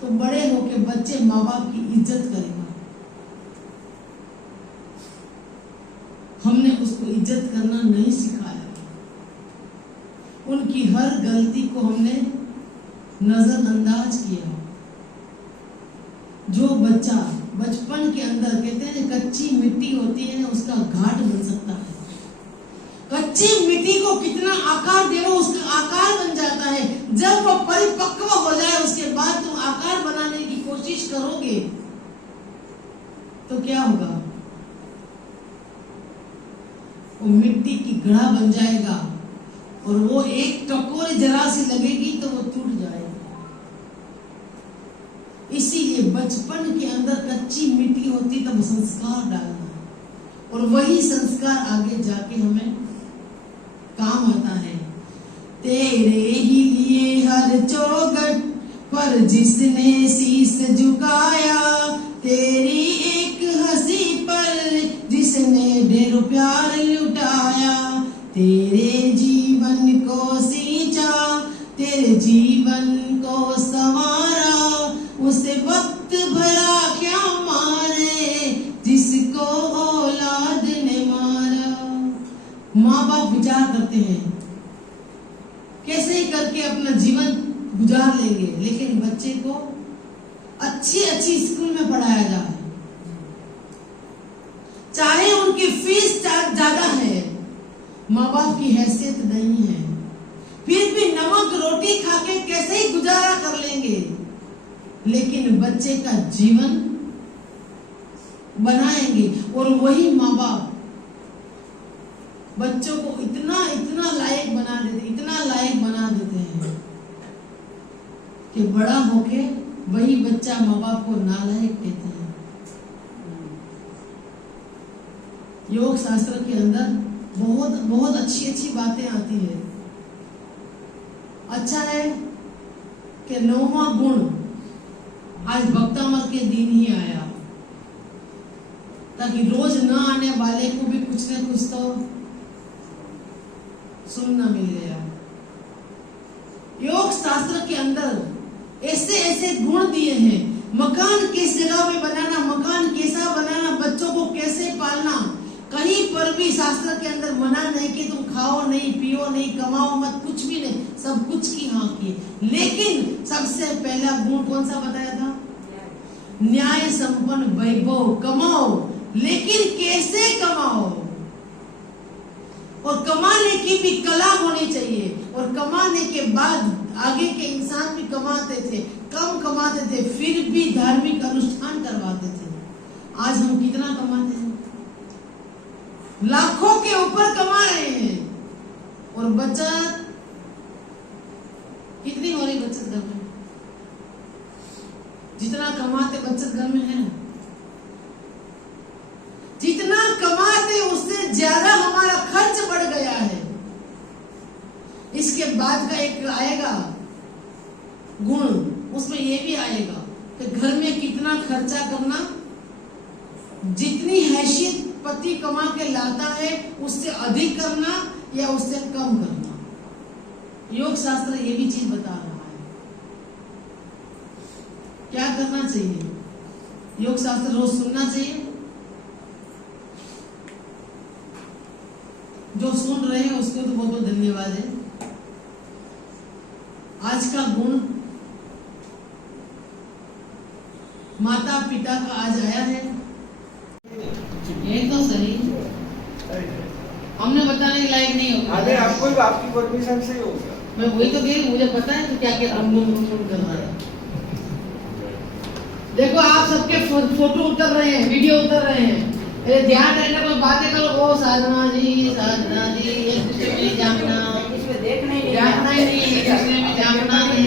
तो बड़े होके बच्चे माँ बाप की इज्जत करेगा। हमने उसको इज्जत करना नहीं सिखाया। उनकी हर गलती को हमने नजरअंदाज किया। जो बच्चा बचपन के अंदर कहते हैं कच्ची मिट्टी होती है ना, उसका घाट बन सकता है। कच्ची मिट्टी को कितना आकार दे लो उसका आकार बन जाता है। जब वो परिपक्व हो जाए उसके बाद तुम आकार बनाने की कोशिश करोगे तो क्या होगा? वो मिट्टी की घड़ा बन जाएगा और वो एक टकोरी जरा सी लगेगी तो वो टूट जाएगा। इसीलिए बचपन के अंदर कच्ची मिट्टी होती तब संस्कार डालना, और वही संस्कार आगे जाके हमें काम आता है। तेरे ही लिए हर चौखट पर जिसने शीश झुकाया, तेरी एक हंसी पर जिसने ढेरों प्यार लुटाया, तेरे जीवन को सींचा, तेरे जीवन को संवारा, उसे वक्त भला क्या मारे जिसको औलाद ने मारा। माँ बाप विचार करते हैं कैसे ही करके अपना जीवन गुजार लेंगे, लेकिन बच्चे को अच्छी स्कूल में पढ़ाया जाए, चाहे उनकी फीस ज्यादा है, माँ बाप की हैसियत नहीं है, फिर भी नमक रोटी खा के कैसे ही गुजारा कर लेंगे, लेकिन बच्चे का जीवन बनाएंगे। और वही माँ बाप बच्चों को इतना लायक बना देते हैं कि बड़ा होके वही बच्चा माँ बाप को नालायक कहते हैं। योग शास्त्र के अंदर बहुत अच्छी बातें आती है। अच्छा है कि 9वां गुण आज भक्तामर के दिन ही आया, ताकि रोज न आने वाले को भी कुछ न कुछ तो सुनना मिल गया। योग शास्त्र के अंदर ऐसे गुण दिए हैं। मकान किस जगह में बनाना, मकान कैसा बनाना, बच्चों को कैसे पालना, कहीं पर भी शास्त्र के अंदर मना नहीं कि तुम खाओ नहीं, पियो नहीं, कमाओ मत, कुछ भी नहीं, सब कुछ की हाँ की। लेकिन सबसे पहला गुण कौन सा बताया था? न्याय संपन्न वैभव, कमाओ, लेकिन कैसे कमाओ, और कमाने की भी कला होनी चाहिए। और कमाने के बाद आगे के इंसान भी कमाते थे, कम कमाते थे, फिर भी धार्मिक अनुष्ठान करवाते थे। आज हम कितना कमाते हैं? लाखों के ऊपर कमा रहे हैं, और बचत कितनी हो रही बचत घर में? जितना कमाते बचत घर में है, जितना कमाते उससे ज्यादा हमारा खर्च बढ़ गया है। इसके बाद का एक आएगा गुण, उसमें ये भी आएगा कि घर में कितना खर्चा करना, जितनी हैसियत पति कमा के लाता है उससे अधिक करना या उससे कम करना। योग शास्त्र ये भी चीज बता रहा है। क्या करना चाहिए? योग शास्त्र रोज सुनना चाहिए। जो सुन रहे हैं उसको तो बहुत बहुत धन्यवाद है। आज का गुण माता पिता का आज आया है। ये तो सही, हमने बताने के लायक नहीं होगा। अरे आपको आपकी परमिशन से ही हो गया। मैं वही तो कह, मुझे पता है तो क्या क्या गुण करना है। देखो आप सबके फोटो उतर रहे हैं, वीडियो उतर रहे हैं। अरे ध्यान रहना, कोई बातें करो, ओ साधना जी एक दूसरे में जानना, जानना ही नहीं, एक दूसरे में जानना है।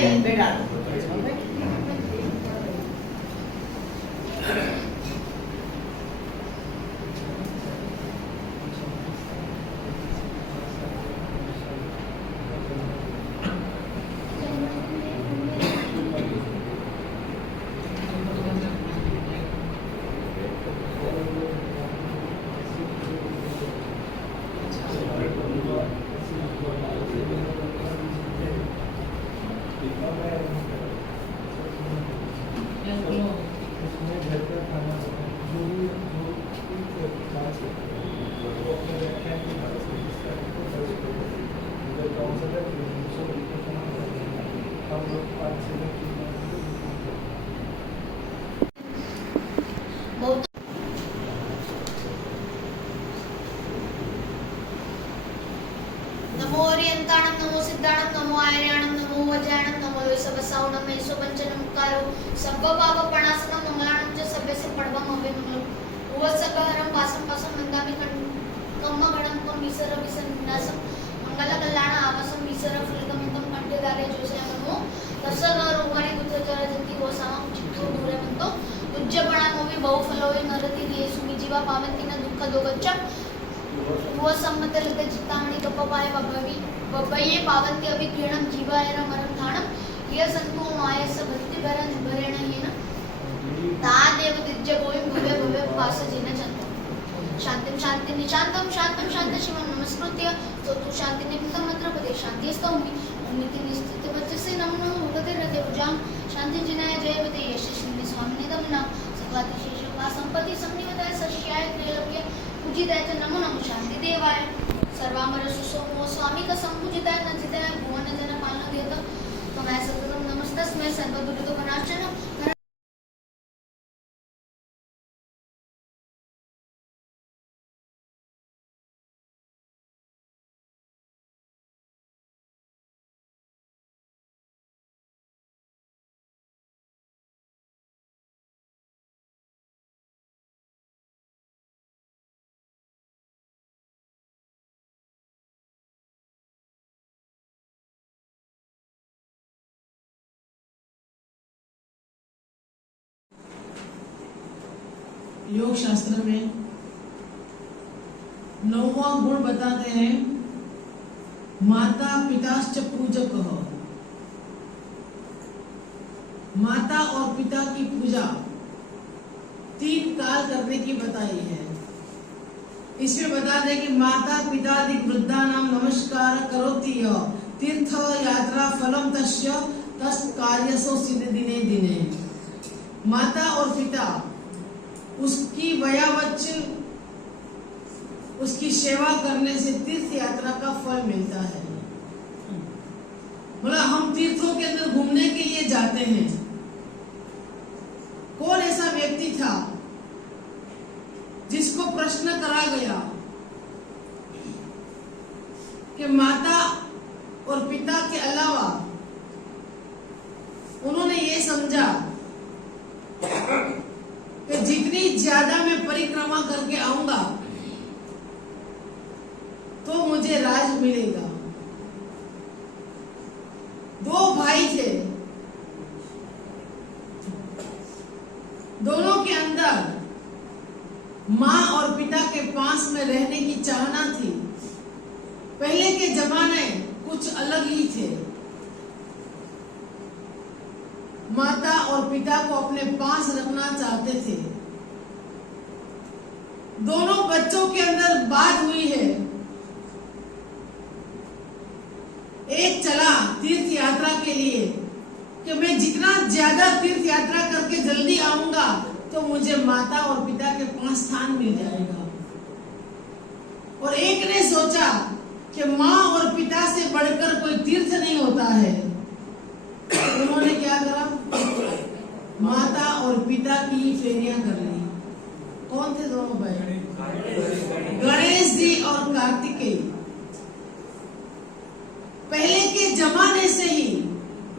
नमो ओरियंताणं नमो सिद्धाणं नमो आर्याणं नमो वज्रायणं नमो वैसवसावणं मेसोपंचनमुकारो सर्वपापप्रणाशनं मंगलानं च सभ्यस्य पडवं अभिमंगलम् उवत्सकहरं वासं पासं मन्दामि कम्मगणं कं विसर विसन्नासं मंगलकल्याण आवासं विसर फलकमितं कंठे दारे जोषयामो तस्सगरोगाणि कुत्रचरजन्ति गोसामं चित्तो दूरे मन्तो उज्जपणामोवि बहुफलोवे नरति येषु जीवा पावन्ति न दुःखदोगच्च वो सम्मतलते चित्तामणि गपपाय बब्बये पावन्ति अभिक्रीणं जीवाय मरं धाणं ये संतो मायस भक्तिभरं भरेण येन तादेव दिज्य गोविं भव्य भव्य पासजेन चन्तं शान्तिं शान्तिं निशान्तं शान्तं शान्तशिवं नमस्कृत्य स्तोतु शान्तिनिमित्तं मन्त्रपदे शान्तिस्तौमि ओमिति निस्थितवचसे नमो भगवते शान्तिजिनाय जयवते यशस्विनि स्वामिनिदम्ना सकलातिशेषोपा सम्पत्ति संनिवताय सस्याय त्रैलोक्य पूजिताय च नमो नमः शांति देवाय सर्वामर सुसोमो स्वामी का संपूजिताय नचिताय भुवन जन पालन देत तमय सततम नमस्तस्मै सर्वदुरितो विनाशनं। योग शास्त्र में 9वां गुण बताते हैं, माता पिताश्च पूजक। माता और पिता की पूजा 3 काल करने की बताई है। इसमें बता दें कि माता पिता वृद्धा नाम नमस्कार करोति तीर्थ यात्रा फलम तस्य तस् कार्यसो सिद्ध दिने दिने। माता और पिता उसकी वयावच्च उसकी सेवा करने से तीर्थ यात्रा का फल मिलता है। बोला हम तीर्थों के अंदर घूमने के लिए जाते हैं। कौन ऐसा व्यक्ति था जिसको प्रश्न करा गया कि माता और पिता के अलावा उन्होंने ये समझा कि जितनी ज्यादा मैं परिक्रमा करके आऊंगा तो मुझे राज मिलेगा। दो भाई थे, दोनों के अंदर माँ और पिता के पास में रहने की चाहना थी। पहले के जमाने कुछ अलग ही थे। माता और पिता को अपने पास रखना चाहते थे। दोनों बच्चों के अंदर बात हुई है। एक चला तीर्थ यात्रा के लिए कि मैं जितना ज्यादा तीर्थ यात्रा करके जल्दी आऊंगा तो मुझे माता और पिता के पास स्थान मिल जाएगा। और एक ने सोचा कि माँ और पिता से बढ़कर कोई तीर्थ नहीं होता है। उन्होंने क्या करा, माता और पिता की फेरियां कर ली। कौन थे दोनों भाई? गणेश जी और कार्तिकेय। पहले के जमाने से ही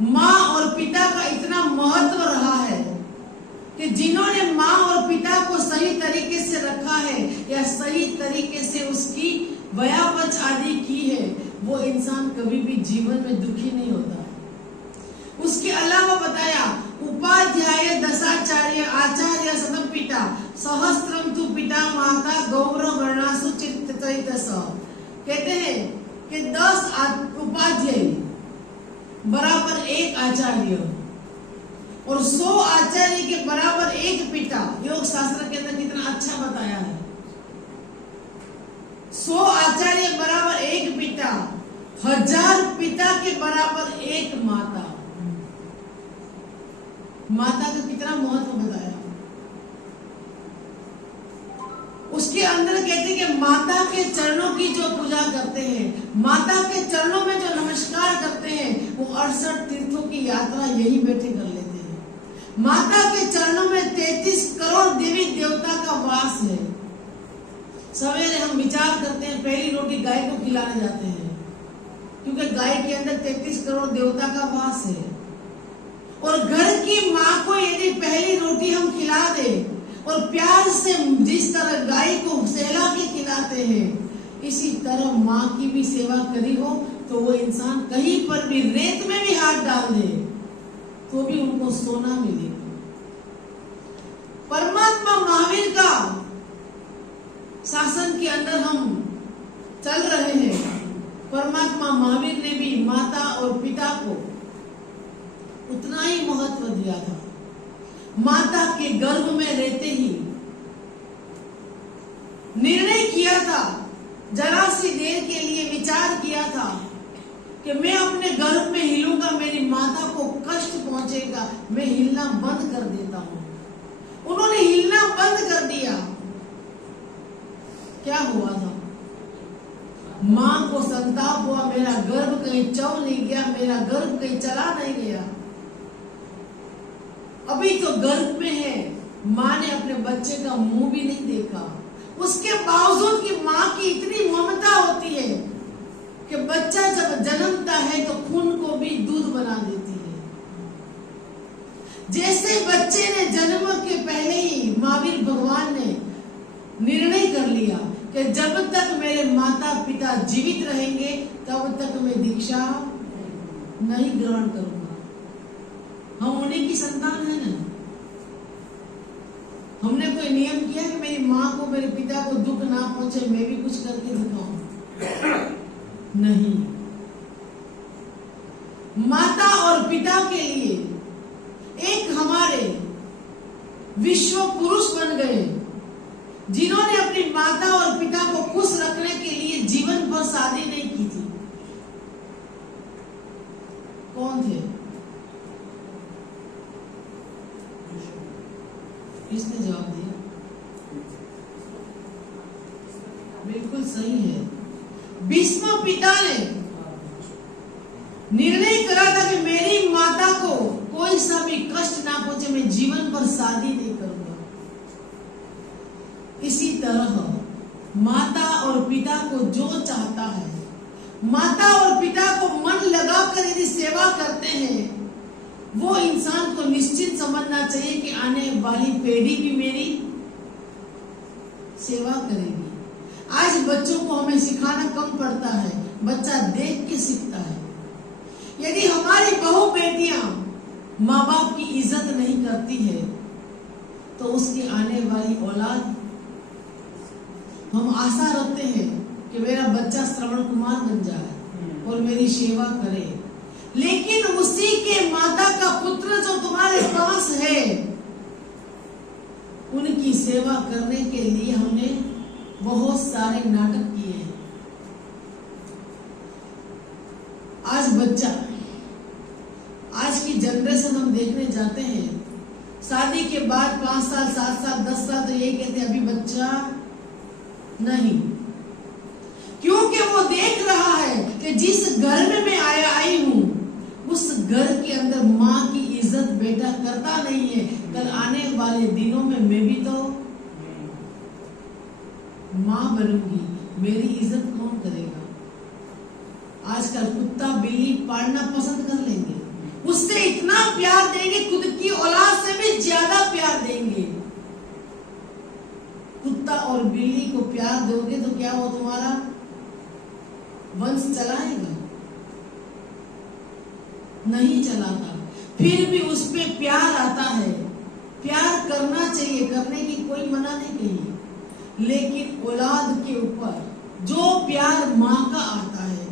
माँ और पिता का इतना महत्व रहा है कि जिन्होंने माँ और पिता को सही तरीके से रखा है या सही तरीके से उसकी व्यापच आदि की है, वो इंसान कभी भी जीवन में दुखी नहीं होता है। उसके अलावा बताया, उपाध्याय दशाचार्य आचार्य सतम पिता सहस्त्रम तु पिता माता गौरव वर्णासु चित्तचैतस। कहते हैं कि 10 उपाध्याय बराबर 1 आचार्य और 100 आचार्य के बराबर 1 पिता। योग शास्त्र के अंदर कितना अच्छा बताया है। 100 आचार्य बराबर 1 पिता, 1000 पिता के बराबर 1 माता। माता का कितना महत्व बताया। उसके अंदर कहते कि माता के चरणों की जो पूजा करते हैं, माता के चरणों में जो नमस्कार करते हैं, वो 68 तीर्थों की यात्रा यही बैठे कर लेते हैं। माता के चरणों में 33 करोड़ देवी देवता का वास है। सवेरे हम विचार करते हैं, पहली रोटी गाय को खिलाने जाते हैं, क्योंकि गाय के अंदर 33 करोड़ देवता का वास है। और घर की माँ को यदि पहली रोटी हम खिला दे और प्यार से जिस तरह गाय को सहला के खिलाते हैं, इसी तरह माँ की भी सेवा करी हो तो वो इंसान कहीं पर भी रेत में भी हाथ डाल दे तो भी उनको सोना मिलेगा। परमात्मा महावीर का शासन के अंदर हम चल रहे हैं। परमात्मा महावीर ने भी माता और पिता को उतना ही महत्व दिया था। माता के गर्भ में रहते ही निर्णय किया था, जरा सी देर के लिए विचार किया था कि मैं अपने गर्भ में हिलूंगा, मेरी माता को कष्ट पहुंचेगा, मैं हिलना बंद कर देता हूं। उन्होंने हिलना बंद कर दिया। क्या हुआ था? मां को संताप हुआ, मेरा गर्भ कहीं चौ नहीं गया, मेरा गर्भ कहीं चला नहीं गया। अभी तो गर्भ में है, माँ ने अपने बच्चे का मुंह भी नहीं देखा। उसके बावजूद कि माँ की इतनी ममता होती है कि बच्चा जब जन्मता है तो खून को भी दूध बना देती है। जैसे बच्चे ने जन्म के पहले ही महावीर भगवान ने निर्णय कर लिया कि जब तक मेरे माता पिता जीवित रहेंगे तब तक मैं दीक्षा नहीं ग्रहण करूंगा। हम उन्हीं की संतान है ना। हमने कोई नियम किया कि मेरी माँ को मेरे पिता को दुख ना पहुंचे, मैं भी कुछ करके दिखाऊं? नहीं। माता और पिता के लिए एक हमारे विश्व पुरुष बन गए, जिन्होंने अपनी माता और पिता को खुश रखने के लिए जीवन भर शादी नहीं की थी। कौन थे? किसने जवाब दिया? बिल्कुल सही है। भीष्म पिता ने निर्णय करा था कि मेरी माता को कोई सा भी कष्ट ना पहुंचे, मैं जीवन भर शादी नहीं करूंगा। इसी तरह माता और पिता को जो चाहता है, माता और पिता को मन लगाकर यदि सेवा करते हैं, वो इंसान को निश्चित समझना चाहिए कि आने वाली पीढ़ी भी मेरी सेवा करेगी। आज बच्चों को हमें सिखाना कम पड़ता है, बच्चा देख के सीखता है। यदि हमारी बहू बेटियां माँ बाप की इज्जत नहीं करती है तो उसकी आने वाली औलाद, हम आशा रखते हैं कि मेरा बच्चा श्रवण कुमार बन जाए और मेरी सेवा करे, लेकिन उसी के माता का पुत्र जो तुम्हारे पास है, उनकी सेवा करने के लिए हमने बहुत सारे नाटक किए हैं। आज बच्चा, आज की जनरेशन हम देखने जाते हैं, शादी के बाद 5 साल 7 साल 10 साल तो यही कहते हैं अभी बच्चा नहीं, क्योंकि वो देख रहा है कि जिस घर में मैं आई हूं, उस घर के अंदर माँ की इज्जत बेटा करता नहीं है। कल आने वाले दिनों में मैं भी तो माँ बनूंगी, मेरी इज्जत कौन करेगा? आजकल कुत्ता बिल्ली पालना पसंद कर लेंगे, उससे इतना प्यार देंगे, खुद की औलाद से भी ज्यादा प्यार देंगे। कुत्ता और बिल्ली को प्यार दोगे तो क्या वो तुम्हारा वंश चलाएगा? नहीं चलाता। फिर भी उस पे प्यार आता है, प्यार करना चाहिए, करने की कोई मना नहीं कही, लेकिन औलाद के ऊपर जो प्यार माँ का आता है,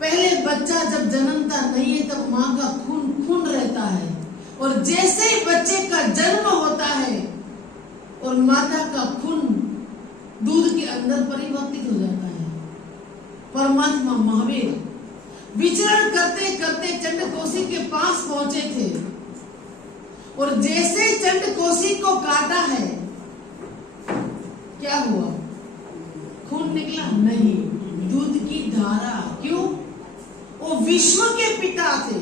पहले बच्चा जब जन्मता नहीं है तब माँ का खून खून रहता है, और जैसे ही बच्चे का जन्म होता है और माता का खून दूध के अंदर परिवर्तित हो जाता है। परमात्मा महावीर विचरण करते करते चंडकोसी के पास पहुंचे थे, और जैसे चंडकोसी को काटा है, क्या हुआ? खून निकला? नहीं, दूध की धारा। क्यों? वो विश्व के पिता थे,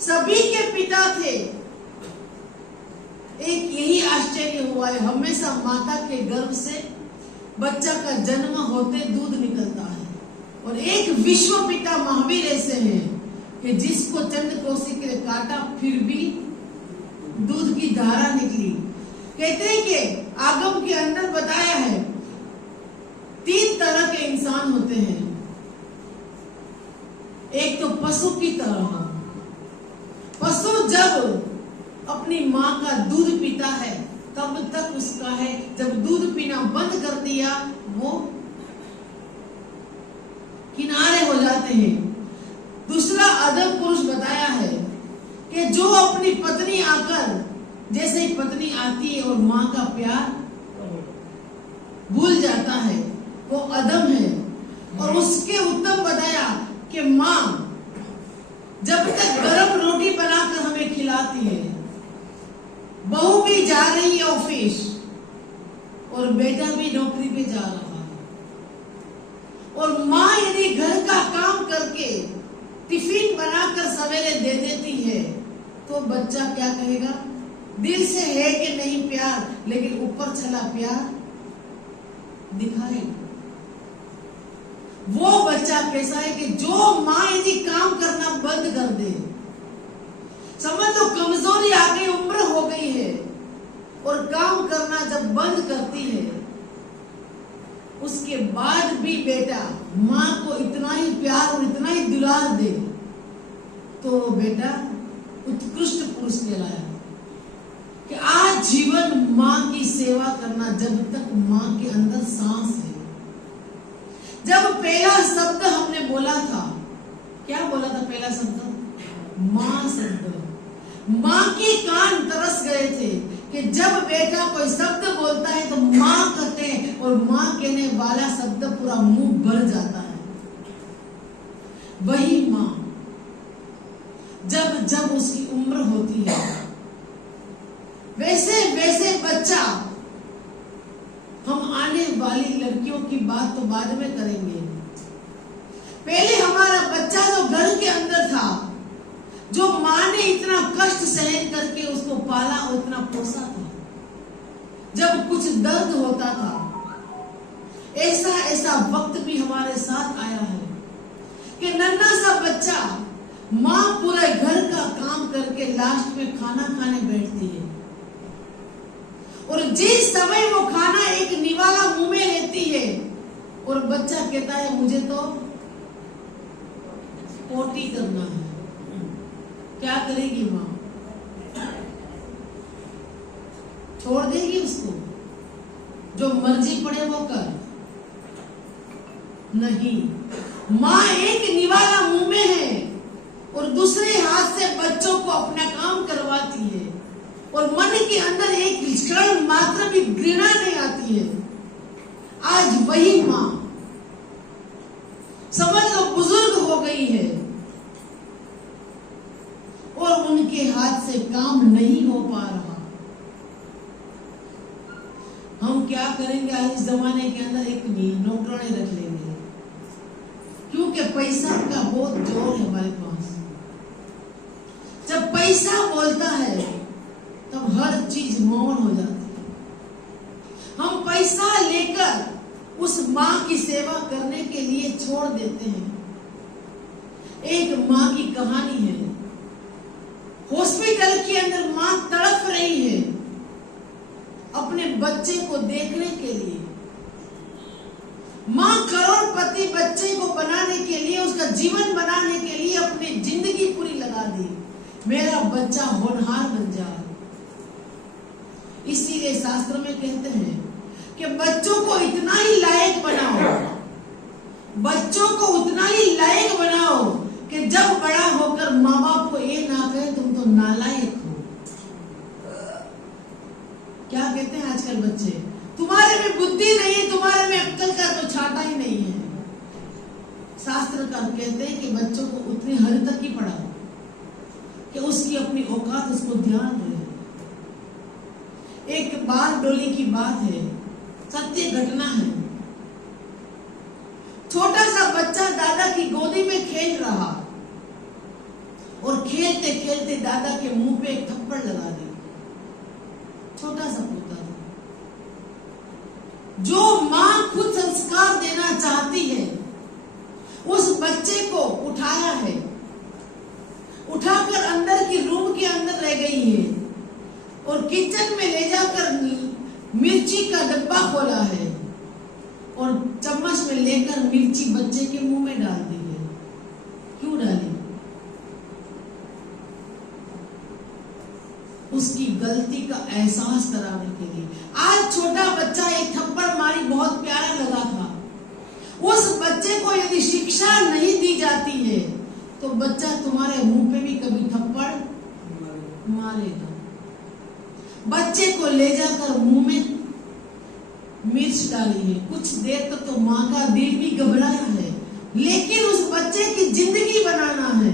सभी के पिता थे। एक यही आश्चर्य हुआ है, हमेशा माता के गर्भ से बच्चा का जन्म होते दूध निकलता है, और एक विश्व पिता महावीर ऐसे हैं कि जिसको चंडकोसी के काटा फिर भी दूध की धारा निकली। कहते हैं कि आगम के अंदर बताया है 3 तरह के इंसान होते हैं। एक तो पशु की तरह, पशु जब अपनी माँ का दूध पीता है तब तक उसका है, जब दूध पीना बंद कर दिया वो किनारे हो जाते हैं। दूसरा अदब पुरुष बताया है कि जो अपनी पत्नी आकर, जैसे ही पत्नी आती है और माँ का प्यार भूल जाता है, वो अदम है। और उसके उत्तम बताया कि माँ जब तक गरम रोटी बनाकर हमें खिलाती है, बहू भी जा रही है ऑफिस और बेटा भी नौकरी पे जा रहा है, और माँ यदि घर का काम करके टिफिन बनाकर सवेरे दे देती है तो बच्चा क्या कहेगा? दिल से है कि नहीं प्यार, लेकिन ऊपर चला प्यार दिखाएगा। वो बच्चा कैसा है कि जो माँ यदि काम करना बंद कर दे, समझ लो कमजोरी आ गई, उम्र हो गई है, और काम करना जब बंद करती है, उसके बाद भी बेटा माँ को इतना ही प्यार और इतना ही दुलार दे तो बेटा उत्कृष्ट पुरुष कहलाया। कि आज जीवन माँ की सेवा करना, जब तक माँ के अंदर सांस है। जब पहला शब्द हमने बोला था, क्या बोला था पहला शब्द? माँ शब्द। माँ के कान तरस गए थे कि जब बेटा कोई शब्द बोलता है तो माँ कहते हैं, और माँ कहने वाला शब्द पूरा मुंह भर जाता है। वही माँ जब जब उसकी उम्र होती है, वैसे वैसे बच्चा, हम आने वाली लड़कियों की बात तो बाद में करेंगे, पहले हमारा बच्चा जो घर के अंदर था, जो माँ ने इतना कष्ट सहन करके उसको पाला और इतना पोसा था, जब कुछ दर्द होता था, ऐसा ऐसा वक्त भी हमारे साथ आया है कि नन्हा सा बच्चा, माँ पूरे घर का काम करके लास्ट में खाना खाने बैठती है, और जिस समय वो खाना एक निवाला मुंह में लेती है और बच्चा कहता है मुझे तो पोटी करना है, क्या करेगी माँ? छोड़ देगी उसको, जो मर्जी पड़े वो कर? नहीं, माँ एक निवाला मुंह में है और दूसरे हाथ से बच्चों को अपना काम करवाती है, और मन के अंदर एक क्षण मात्र भी घृणा नहीं आती है। आज वही माँ समझ लो बुजुर्ग हो गई है और उनके हाथ से काम नहीं हो पा रहा। हम क्या करेंगे? आज इस जमाने के अंदर एक नौकरानी रख लेंगे, क्योंकि पैसा का बहुत जोर है हमारे पास। जब पैसा बोलता है तब हर चीज मौन हो जाती है। हम पैसा लेकर उस माँ की सेवा करने के लिए छोड़ देते हैं। एक माँ की कहानी है, हॉस्पिटल के अंदर माँ तड़प रही है अपने बच्चे को देखने के लिए। माँ करोड़पति बच्चे को बनाने के लिए, उसका जीवन बनाने के लिए अपनी जिंदगी पूरी लगा दी, मेरा बच्चा होनहार बन जाए। इसीलिए शास्त्र में कहते हैं कि बच्चों को इतना ही लायक बनाओ, बच्चों को उतना ही लायक बनाओ कि जब बड़ा होकर माँ बाप को ये ना कहे तुम तो नालायक हो। क्या कहते हैं आजकल बच्चे? तुम्हारे में बुद्धि नहीं है, तुम्हारे में अक्ल का तो छाटा ही नहीं है। शास्त्रकार कहते हैं कि बच्चों को उतनी हद तक ही पढ़ाओ कि उसकी अपनी औकात, उसको ध्यान रहे। एक बाल डोली की बात है, सत्य घटना है। छोटा सा बच्चा दादा की गोदी में खेल रहा और खेलते खेलते दादा के मुंह पे एक थप्पड़ लगा दी। छोटा सा पोता था। जो माँ खुद संस्कार देना चाहती है उस बच्चे को उठाया है, उठाकर अंदर की रूम के अंदर ले गई है और किचन में ले जाकर मिर्ची का डब्बा खोला है और चम्मच में लेकर मिर्ची बच्चे के मुंह में डाल दी है। क्यों डाली? उसकी गलती का एहसास कराने के लिए। आज छोटा बच्चा एक थप्पड़ मारी, बहुत प्यारा लगा था। उस बच्चे को यदि शिक्षा नहीं दी जाती है तो बच्चा तुम्हारे मुंह पे भी कभी थप्पड़ मारेगा। बच्चे को ले जाकर मुंह में मिर्च डाली है, कुछ देर तक तो माँ का दिल भी घबराया है, लेकिन उस बच्चे की जिंदगी बनाना है।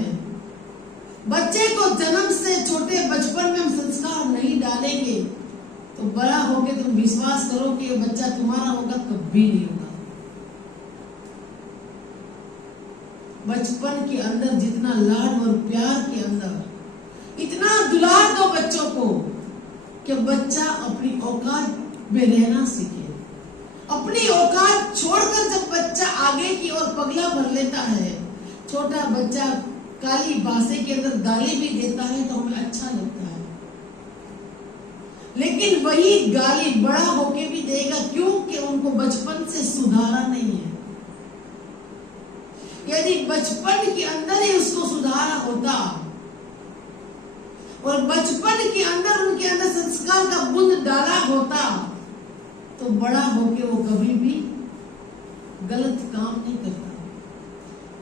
बच्चे को जन्म से छोटे बचपन में हम संस्कार नहीं डालेंगे तो बड़ा होके तुम विश्वास करो कि ये बच्चा तुम्हारा होगा, कभी नहीं होगा। बचपन के अंदर जितना लाड और प्यार के अंदर इतना दुलार दो बच्चों को कि बच्चा अपनी औकात में रहना सीखे। अपनी औकात छोड़कर जब बच्चा आगे की ओर पगला भर लेता है, छोटा बच्चा काली भाषा के अंदर गाली भी देता है तो हमें अच्छा लगता है, लेकिन वही गाली बड़ा होके भी देगा, क्योंकि उनको बचपन से सुधारा नहीं है। यदि बचपन के अंदर ही उसको सुधारा होता और बचपन के अंदर उनके अंदर संस्कार का बूंद डाला होता तो बड़ा होके वो कभी भी गलत काम नहीं करता।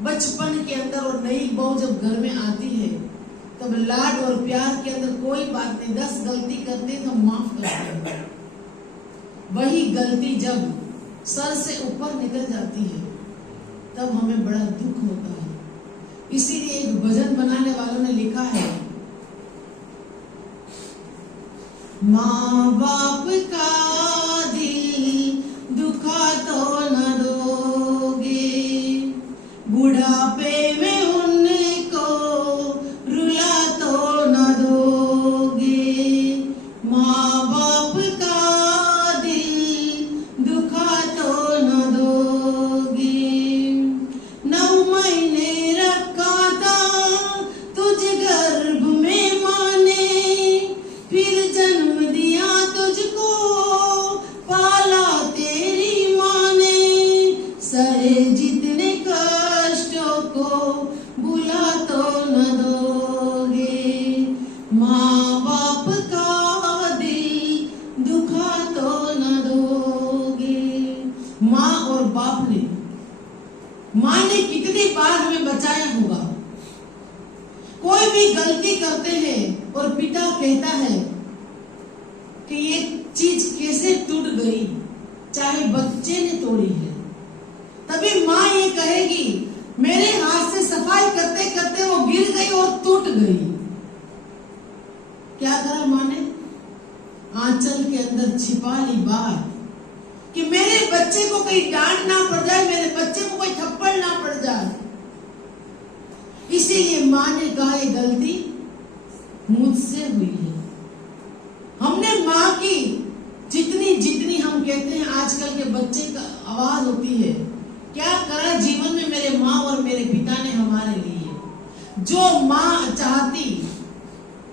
बचपन के अंदर और नई बहू जब घर में आती है तब लाड और प्यार के अंदर कोई बात नहीं, 10 गलती करते तो माफ करते हैं। वही गलती जब सर से ऊपर निकल जाती है तब हमें बड़ा दुख होता है। इसीलिए एक भजन बनाने वालों ने लिखा है, माँ बाप का दिल दुखा तो न दोगे, बुढ़ापे में उनको रुला तो न दोगे। माँ बाप का को बुला तो न दोगे, माँ बाप का दिल दुखा तो न दोगे। माँ और बाप ने, माँ ने कितनी बार हमें बचाया होगा। कोई भी गलती करते हैं और पिता कहता है कि ये चीज कैसे टूट गई, चाहे बच्चे ने तोड़ी है, तभी माँ ये कहेगी मेरे हाथ से सफाई करते करते वो गिर गई और टूट गई। क्या करा माँ ने? आंचल के अंदर छिपा ली बात कि मेरे बच्चे को कहीं डांट ना पड़ जाए, मेरे बच्चे को कोई थप्पड़ ना पड़ जाए। इसीलिए माँ ने कहा ये गलती मुझसे हुई है। हमने माँ की जितनी हम कहते हैं आजकल के बच्चे का आवाज होती है, क्या करा जीवन में मेरे माँ और मेरे पिता ने हमारे लिए। जो माँ चाहती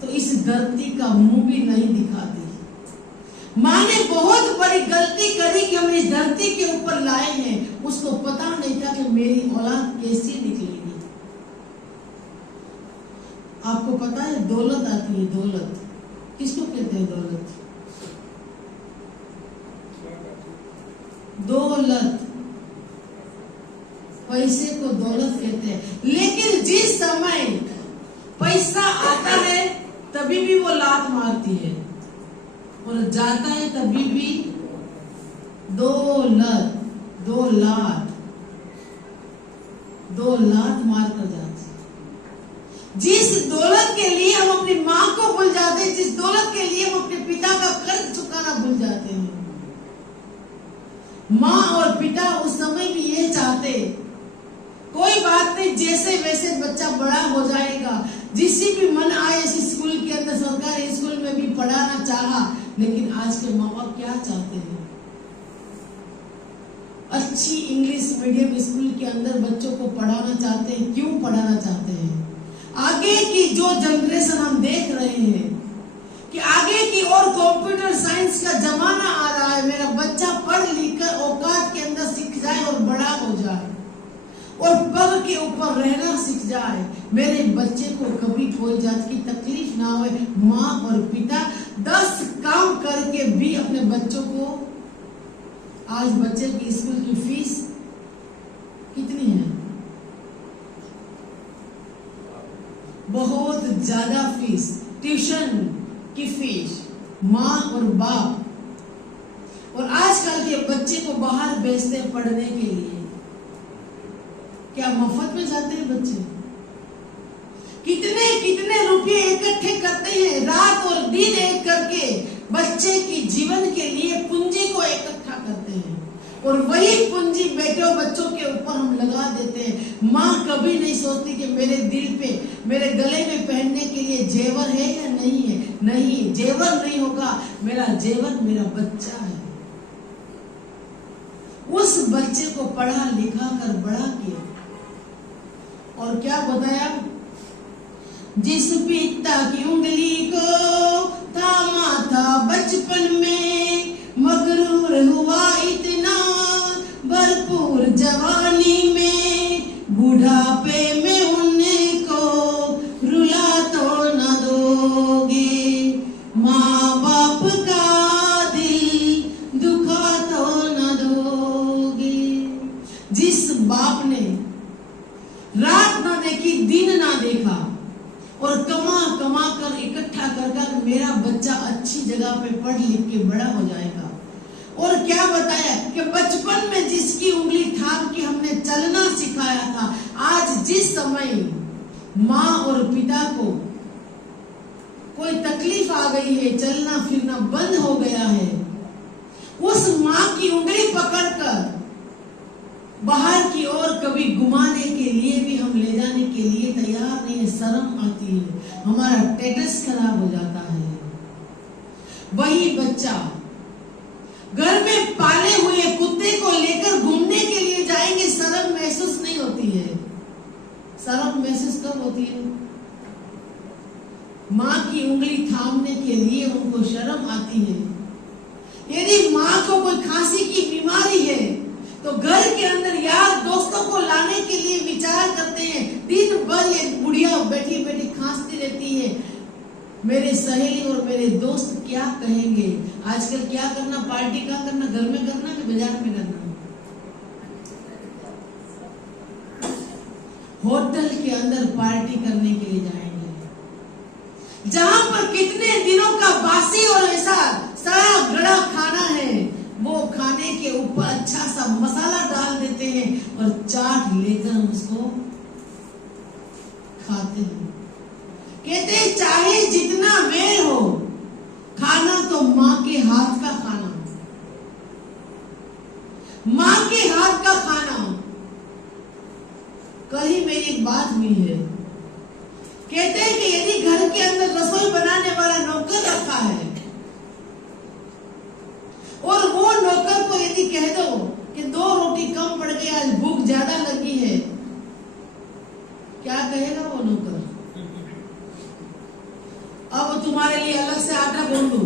तो इस धरती का मुंह भी नहीं दिखाती। माँ ने बहुत बड़ी गलती करी कि हमें इस धरती के ऊपर लाए हैं। उसको पता नहीं था कि मेरी औलाद कैसी निकलेगी। आपको पता है दौलत आती है, दौलत किसको कहते हैं? दौलत, दौलत, पैसे को दौलत कहते हैं। लेकिन जिस समय पैसा आता है तभी भी वो लात मारती है, और जाता है तभी भी दौलत, दो लात मार कर जाती है। जिस दौलत के लिए हम अपनी माँ को भूल जाते हैं, जिस दौलत के लिए हम अपने पिता का कर्ज चुकाना भूल जाते हैं। माँ और पिता उस समय भी ये चाहते, कोई बात नहीं, जैसे वैसे बच्चा बड़ा हो जाएगा। जिसी भी मन आए इस स्कूल के अंदर, सरकारी स्कूल में भी पढ़ाना चाहा। लेकिन आज के माँ बाप क्या चाहते हैं? अच्छी इंग्लिश मीडियम स्कूल के अंदर बच्चों को पढ़ाना चाहते हैं। क्यों पढ़ाना चाहते हैं? आगे की जो जनरेशन हम देख रहे हैं कि आगे की और कंप्यूटर साइंस का जमाना आ रहा है। मेरा बच्चा पढ़ लिख कर औकात के अंदर सीख जाए और बड़ा हो जाए और पर के ऊपर रहना सीख जाए। मेरे बच्चे को कभी कोई जात की तकलीफ ना हो। माँ और पिता 10 काम करके भी अपने बच्चों को, आज बच्चे की स्कूल की फीस कितनी है? बहुत ज्यादा फीस, ट्यूशन की फीस, माँ और बाप। और आजकल के बच्चे को बाहर भेजते हैं पढ़ने के लिए। क्या मुफ्त में जाते हैं बच्चे? कितने कितने रुपए इकट्ठे करते हैं, रात और दिन एक करके बच्चे की जीवन के लिए पूंजी को इकट्ठा करते हैं। और वही पूंजी बेटों बच्चों के ऊपर हम लगा देते हैं। माँ कभी नहीं सोचती कि मेरे दिल पे, मेरे गले में पहनने के लिए जेवर है या नहीं है। नहीं, जेवर नहीं होगा, मेरा जेवर मेरा बच्चा है। उस बच्चे को पढ़ा लिखा कर बड़ा किया। और क्या बताया? जिस पिता की उंगली को थामा था बचपन में, मगरूर हुआ इतना भरपूर जवानी में, बुढ़ापे में उनको रुला तो न दोगे, माँ बाप का दिल दुखा तो न दोगे। जिस बाप ने रात ना देखी, दिन ना देखा और कमा कमा कर इकट्ठा कर मेरा बच्चा अच्छी जगह पे पढ़ लिख के बड़ा हो जाएगा। और क्या बताया कि बचपन में जिसकी उंगली थाम के हमने चलना सिखाया था, आज जिस समय माँ और पिता को कोई तकलीफ आ गई है, चलना फिरना बंद हो गया है, उस माँ की उंगली पकड़कर बाहर की ओर कभी घुमाने के लिए भी हम ले जाने के लिए तैयार नहीं है। शर्म आती है, हमारा स्टेटस खराब हो जाता है। वही बच्चा घर में पाले हुए कुत्ते को लेकर घूमने के लिए जाएंगे, शर्म महसूस नहीं होती है। शर्म महसूस कब होती है? माँ की उंगली थामने के लिए उनको शर्म आती है। यदि माँ को कोई खांसी की बीमारी है तो घर के अंदर यार दोस्तों को लाने के लिए विचार करते हैं, मेरे सहेली और मेरे दोस्त क्या कहेंगे। आजकल क्या करना, पार्टी कहाँ करना, घर में करना कि बाजार में करना। होटल के अंदर पार्टी करने के लिए जाएंगे, जहां पर कितने दिनों का बासी और ऐसा सारा गड़ा खाना है, वो खाने के ऊपर अच्छा सा मसाला डाल देते हैं और चाट लेकर उसको खाते हैं। कहते हैं चाहे जितना वेर हो, खाना तो माँ के हाथ का खाना, माँ के हाथ का खाना। कल ही मेरी एक बात हुई है, कहते हैं कि यदि घर के अंदर रसोई बनाने वाला नौकर रखा है और वो नौकर को यदि कह दो कि 2 रोटी कम पड़ गई, आज भूख ज्यादा लगी है, क्या कहेगा वो नौकर? अब तुम्हारे लिए अलग से आटा गूंदू,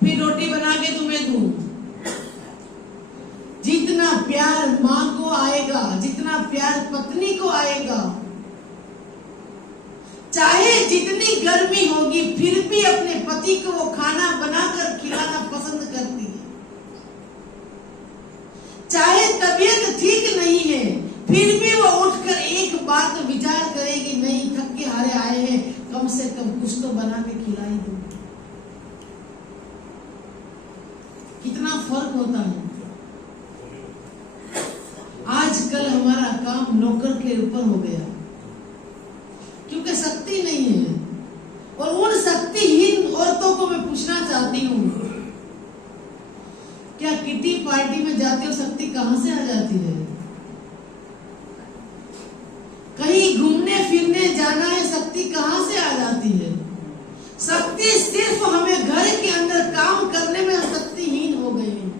फिर रोटी बना के तुम्हें दूं। जितना प्यार माँ को आएगा, जितना प्यार पत्नी को आएगा, चाहे जितनी गर्मी होगी फिर भी अपने पति को वो खाना बनाकर खिलाना पसंद करती है। चाहे तबीयत ठीक नहीं है फिर भी वो उठकर एक बात तो विचार करेगी, नहीं थक के हारे आए हैं, कम से कम कुछ तो बना के खिलाई दो। कितना फर्क होता है। आजकल हमारा काम नौकर के ऊपर हो गया, क्योंकि शक्ति नहीं है। और उन शक्तिहीन औरतों को मैं पूछना चाहती हूँ, क्या किटी पार्टी में जाते हो शक्ति कहां से आ जाती है? कहीं घूमने फिरने जाना है, शक्ति कहां से आ जाती है? शक्ति सिर्फ हमें घर के अंदर काम करने में शक्तिहीन हो गए हैं।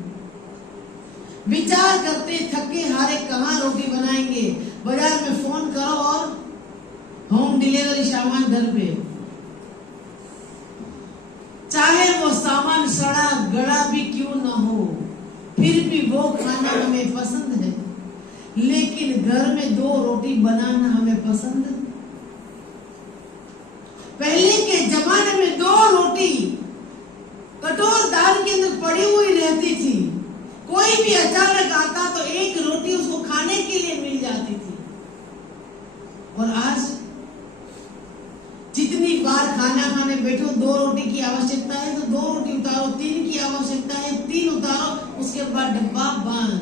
विचार करते थके हारे कहाँ रोटी बनाएंगे, बाजार में फोन करो और होम डिलीवरी सामान घर पे। चाहे वो सामान सड़ा गड़ा भी क्यों ना हो, फिर भी वो खाना हमें पसंद है। लेकिन घर में 2 रोटी बनाना हमें पसंद है। पहले के जमाने में 2 रोटी कटोर दाल के अंदर पड़ी हुई रहती थी। कोई भी अचानक आता तो 1 रोटी उसको खाने के लिए मिल जाती थी। और आज जितनी बार खाना खाने बैठो 2 रोटी की आवश्यकता है तो 2 रोटी उतारो, 3 की आवश्यकता है 3 उतारो, उसके बाद डब्बा बंद,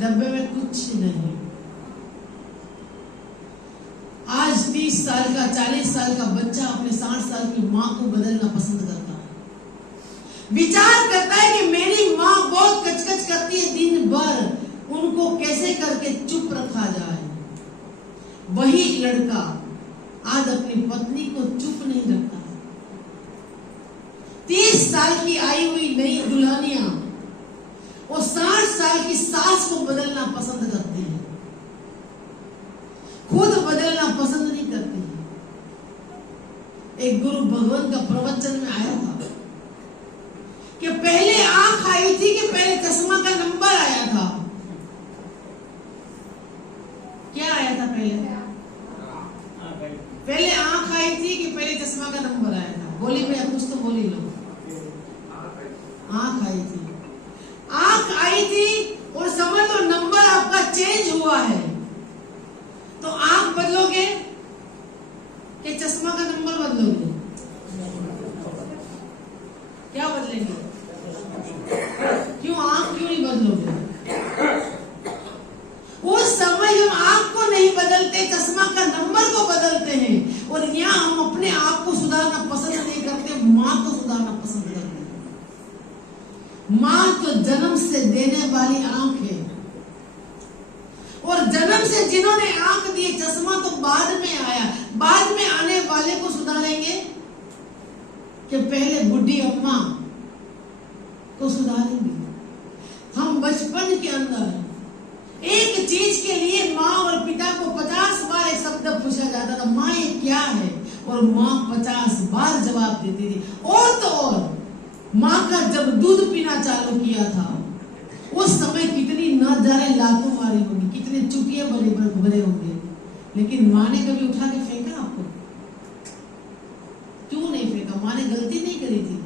डब्बे में कुछ नहीं। आज 30 साल का 40 साल का बच्चा अपने 60 साल की माँ को बदलना पसंद करता है। विचार करता है कि मेरी माँ बहुत कचकच करती है दिन भर, उनको कैसे करके चुप रखा जाए। वही लड़का आज अपनी पत्नी को चुप नहीं रखता। 30 साल की आई हुई नई दुल्हनिया और 60 साल की सास को बदलना पसंद करती है, खुद बदलना पसंद नहीं करती है। एक गुरु भगवान का प्रवचन में आया था कि पहले आंख आई थी कि पहले चश्मा का नंबर आया था। क्या आया था पहले? पहले आंख आई थी कि पहले चश्मा का नंबर आया था? बोली भैया, कुछ तो बोली लो। आंख आई थी, आंख आई थी और समझ लो नंबर आपका चेंज हुआ है। तो आंख बदलोगे कि चश्मा का नंबर बदलोगे? क्या बदलेंगे? क्यों आंख क्यों नहीं बदलोगे? उस समय हम आंख को नहीं बदलते, चश्मा का नंबर को बदलते हैं। और यहाँ हम अपने आप को सुधारना पसंद नहीं करते, माँ को सुधारना पसंद करते हैं। माँ तो जन्म से देने वाली आंख है, और जन्म से जिन्होंने आंख दी, चश्मा तो बाद में आया। बाद में आने वाले को सुधारेंगे कि पहले बुढ़ी अम्मा को सुधारेंगे? हम बचपन के अंदर एक चीज के लिए माँ और पिता को 50 बार एक शब्द पूछा जाता था, माँ ये क्या है? और माँ 50 बार जवाब देती थी। और तो और माँ का जब दूध पीना चालू किया था, उस समय कितनी न जाने लातों मारी होगी, कितने चुटिये बड़े होंगे, लेकिन माँ ने कभी उठा के फेंका आपको? गलती नहीं करी थी?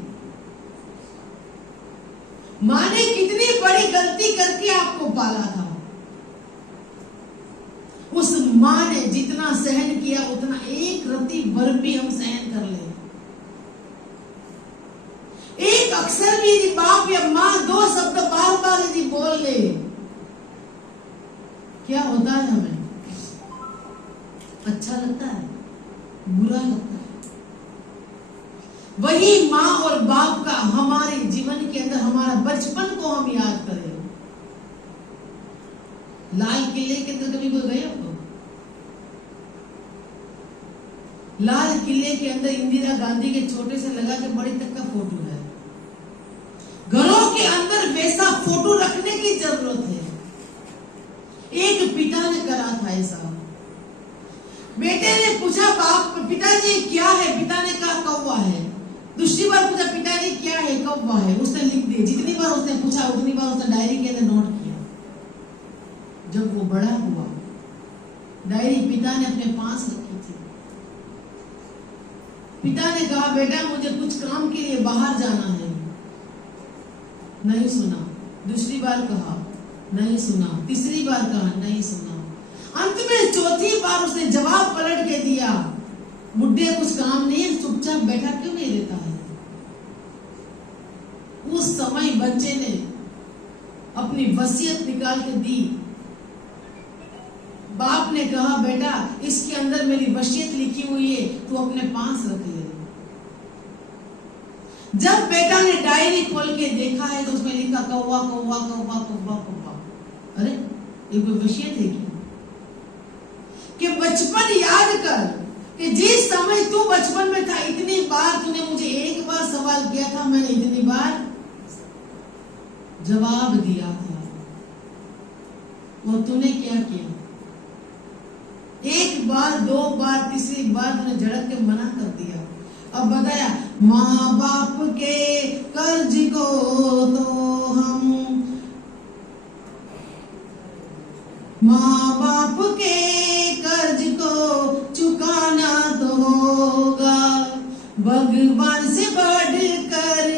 माँ ने कितनी बड़ी गलती करके आपको पाला था। उस माँ ने जितना सहन किया उतना एक रत्ती भर भी हम सहन कर ले। एक अक्षर भी यदि बाप या माँ 2 शब्द बार बार यदि बोल ले, क्या होता है? हमें अच्छा लगता है, बुरा लगता है। वही माँ और बाप का हमारे जीवन के अंदर हमारा बचपन को हम याद करें। लाल किले के अंदर कभी कोई गए हो? लाल किले के अंदर इंदिरा गांधी के छोटे से लगा के बड़े तक का फोटो है। घरों के अंदर वैसा फोटो रखने की जरूरत है। एक पिता ने करा था ऐसा। बेटे ने पूछा बाप, पिताजी क्या है? पिता ने कहा कौवा है। दूसरी बार पूछा पिताजी क्या है? कौवा है। उसने लिख दिया। जितनी बार उसने पूछा उतनी बार उसने डायरी के अंदर नोट किया। जब वो बड़ा हुआ, डायरी पिता ने अपने पास रखी थी। पिता ने कहा बेटा मुझे कुछ काम के लिए बाहर जाना है। नहीं सुना। दूसरी बार कहा नहीं सुना। तीसरी बार कहा नहीं सुना। अंत में चौथी बार उसने जवाब पलट के दिया, मुझे कुछ काम नहीं है, चुपचाप बैठा क्यों नहीं रहता है? उस समय बच्चे ने अपनी वसीयत निकाल के दी। बाप ने कहा बेटा इसके अंदर मेरी वसीयत लिखी हुई है, तू अपने पास रख ले। जब बेटा ने डायरी खोल के देखा है तो उसमें लिखा कौवा कौवा कौवा कौवा कौवा। अरे ये कोई वसीयत है क्या? कि बचपन याद कर कि जिस समय तू बचपन में था इतनी बार तूने मुझे एक बार सवाल किया था, मैंने इतनी बार जवाब दिया था, और तूने क्या किया? एक बार, 2 बार, तीसरी बार तूने झड़क के मना कर दिया। अब बताया माँ बाप के कर्ज को तो हम, माँ बाप के कर्ज को चुकाना तो होगा, भगवान से बढ़कर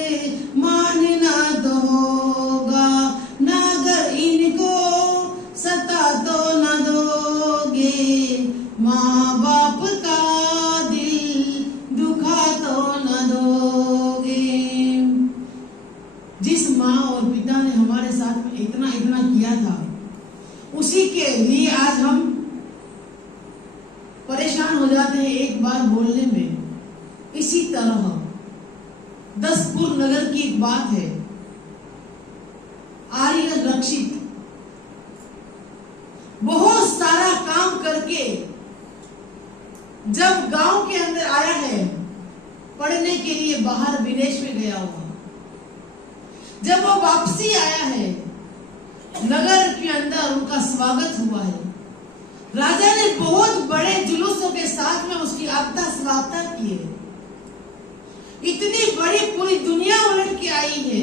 मानना तो होगा, ना अगर इनको सता तो न दोगे, माँ बाप का दिल दुखा तो न दोगे। जिस माँ और पिता ने हमारे साथ में इतना इतना किया था, उसी के लिए आज हम परेशान हो जाते हैं एक बार बोलने में। इसी तरह 10पुर नगर की एक बात है। आर्य रक्षित बहुत सारा काम करके जब गांव के अंदर आया है, पढ़ने के लिए बाहर विदेश में गया हुआ, जब वो वापसी आया है, नगर के अंदर उनका स्वागत हुआ है। राजा ने बहुत बड़े जुलूसों के साथ में उसकी आगता स्वागता की है। इतनी बड़ी पूरी दुनिया उलट के आई है।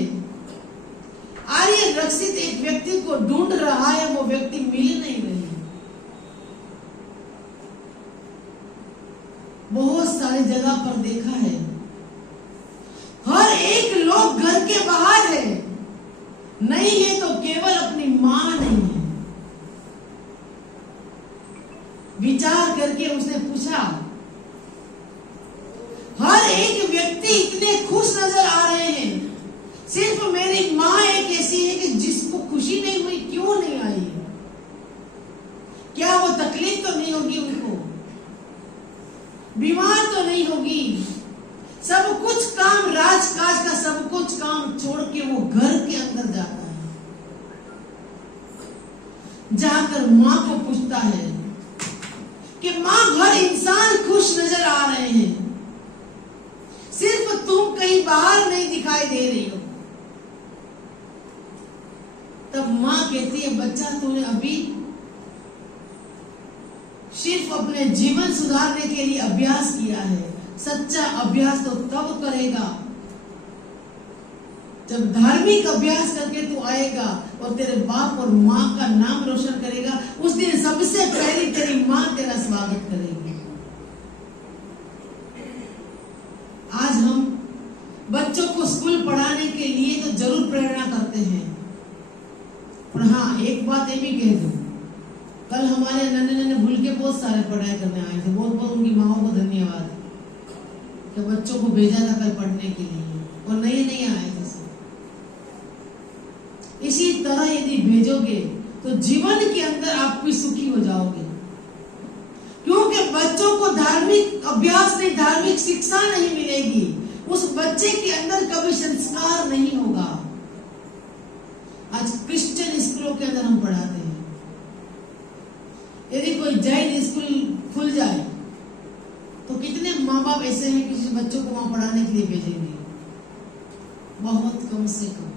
आर्य रक्षित एक व्यक्ति को ढूंढ रहा है, वो व्यक्ति मिल नहीं रही। बहुत सारी जगह पर देखा है, हर एक लोग घर के बाहर है, नहीं है तो केवल अपनी मां नहीं है। विचार करके उसने पूछा, हर एक व्यक्ति इतने खुश नजर आ रहे हैं, सिर्फ मेरी मां एक ऐसी है कि जिसको खुशी नहीं हुई, क्यों नहीं आई? क्या वो तकलीफ तो नहीं होगी उनको? बीमार तो नहीं होगी? सब कुछ काम, राजकाज का सब कुछ काम छोड़ के वो घर के अंदर जाता है, जाकर मां को पूछता है कि मां घर इंसान खुश नजर आ रहे हैं, सिर्फ तुम कहीं बाहर नहीं दिखाई दे रही हो। तब मां कहती है, बच्चा तूने अभी सिर्फ अपने जीवन सुधारने के लिए अभ्यास किया है। सच्चा अभ्यास तो तब करेगा जब धार्मिक अभ्यास करके तू आएगा और तेरे बाप और माँ का नाम रोशन करेगा। उस दिन सबसे पहले तेरी माँ तेरा स्वागत करेगी। आज हम जरूर प्रेरणा करते हैं। पर हाँ, एक बात ये भी कह दूं, कल हमारे नन्हे भूल के बहुत सारे पढ़ाई करने आए थे। बहुत बहुत उनकी माओ को धन्यवाद कि बच्चों को भेजा था कल पढ़ने के लिए, और नए आए थे सब। इसी तरह यदि भेजोगे तो जीवन के अंदर आप भी सुखी हो जाओगे, क्योंकि बच्चों को धार्मिक अभ्यास नहीं, धार्मिक शिक्षा नहीं मिलेगी, उस बच्चे के अंदर कभी संस्कार नहीं होगा। आज क्रिश्चियन स्कूलों के अंदर हम पढ़ाते हैं, यदि कोई जैन स्कूल खुल जाए तो कितने माँ बाप ऐसे हैं कि बच्चों को वहां पढ़ाने के लिए भेजेंगे? बहुत कम से कम।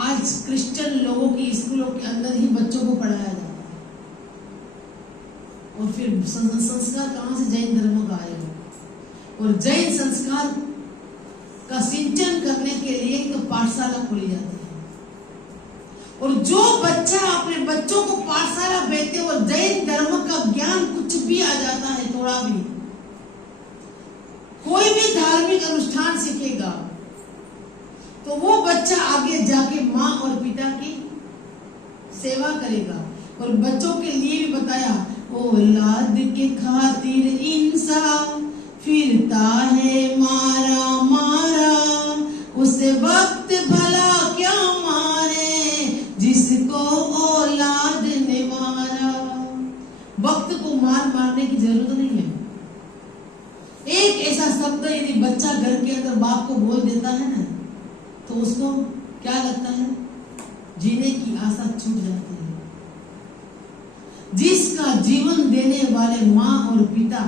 आज क्रिश्चियन लोगों की स्कूलों के अंदर ही बच्चों को पढ़ाया जाता है, और फिर संस्कार कहां से जैन धर्म का आएगा? और जैन संस्कार का सिंचन करने के लिए एक पाठशाला खोली जाती है, और जो बच्चा अपने बच्चों को पाठशाला भेजते और जैन धर्म का ज्ञान कुछ भी आ जाता है, थोड़ा भी, कोई भी धार्मिक अनुष्ठान सीखेगा तो वो बच्चा आगे जाके माँ और पिता की सेवा करेगा। और बच्चों के लिए भी बताया, औलाद के खातिर इंसान फिरता है मारा मारा, उसे वक्त भला क्या मारे जिसको औलाद ने मारा। वक्त को मारने की जरूरत नहीं है। एक ऐसा शब्द यदि बच्चा घर के अंदर बाप को बोल देता है ना, तो उसको क्या लगता है? जीने की आशा छूट जाती है। जिसका जीवन देने वाले माँ और पिता,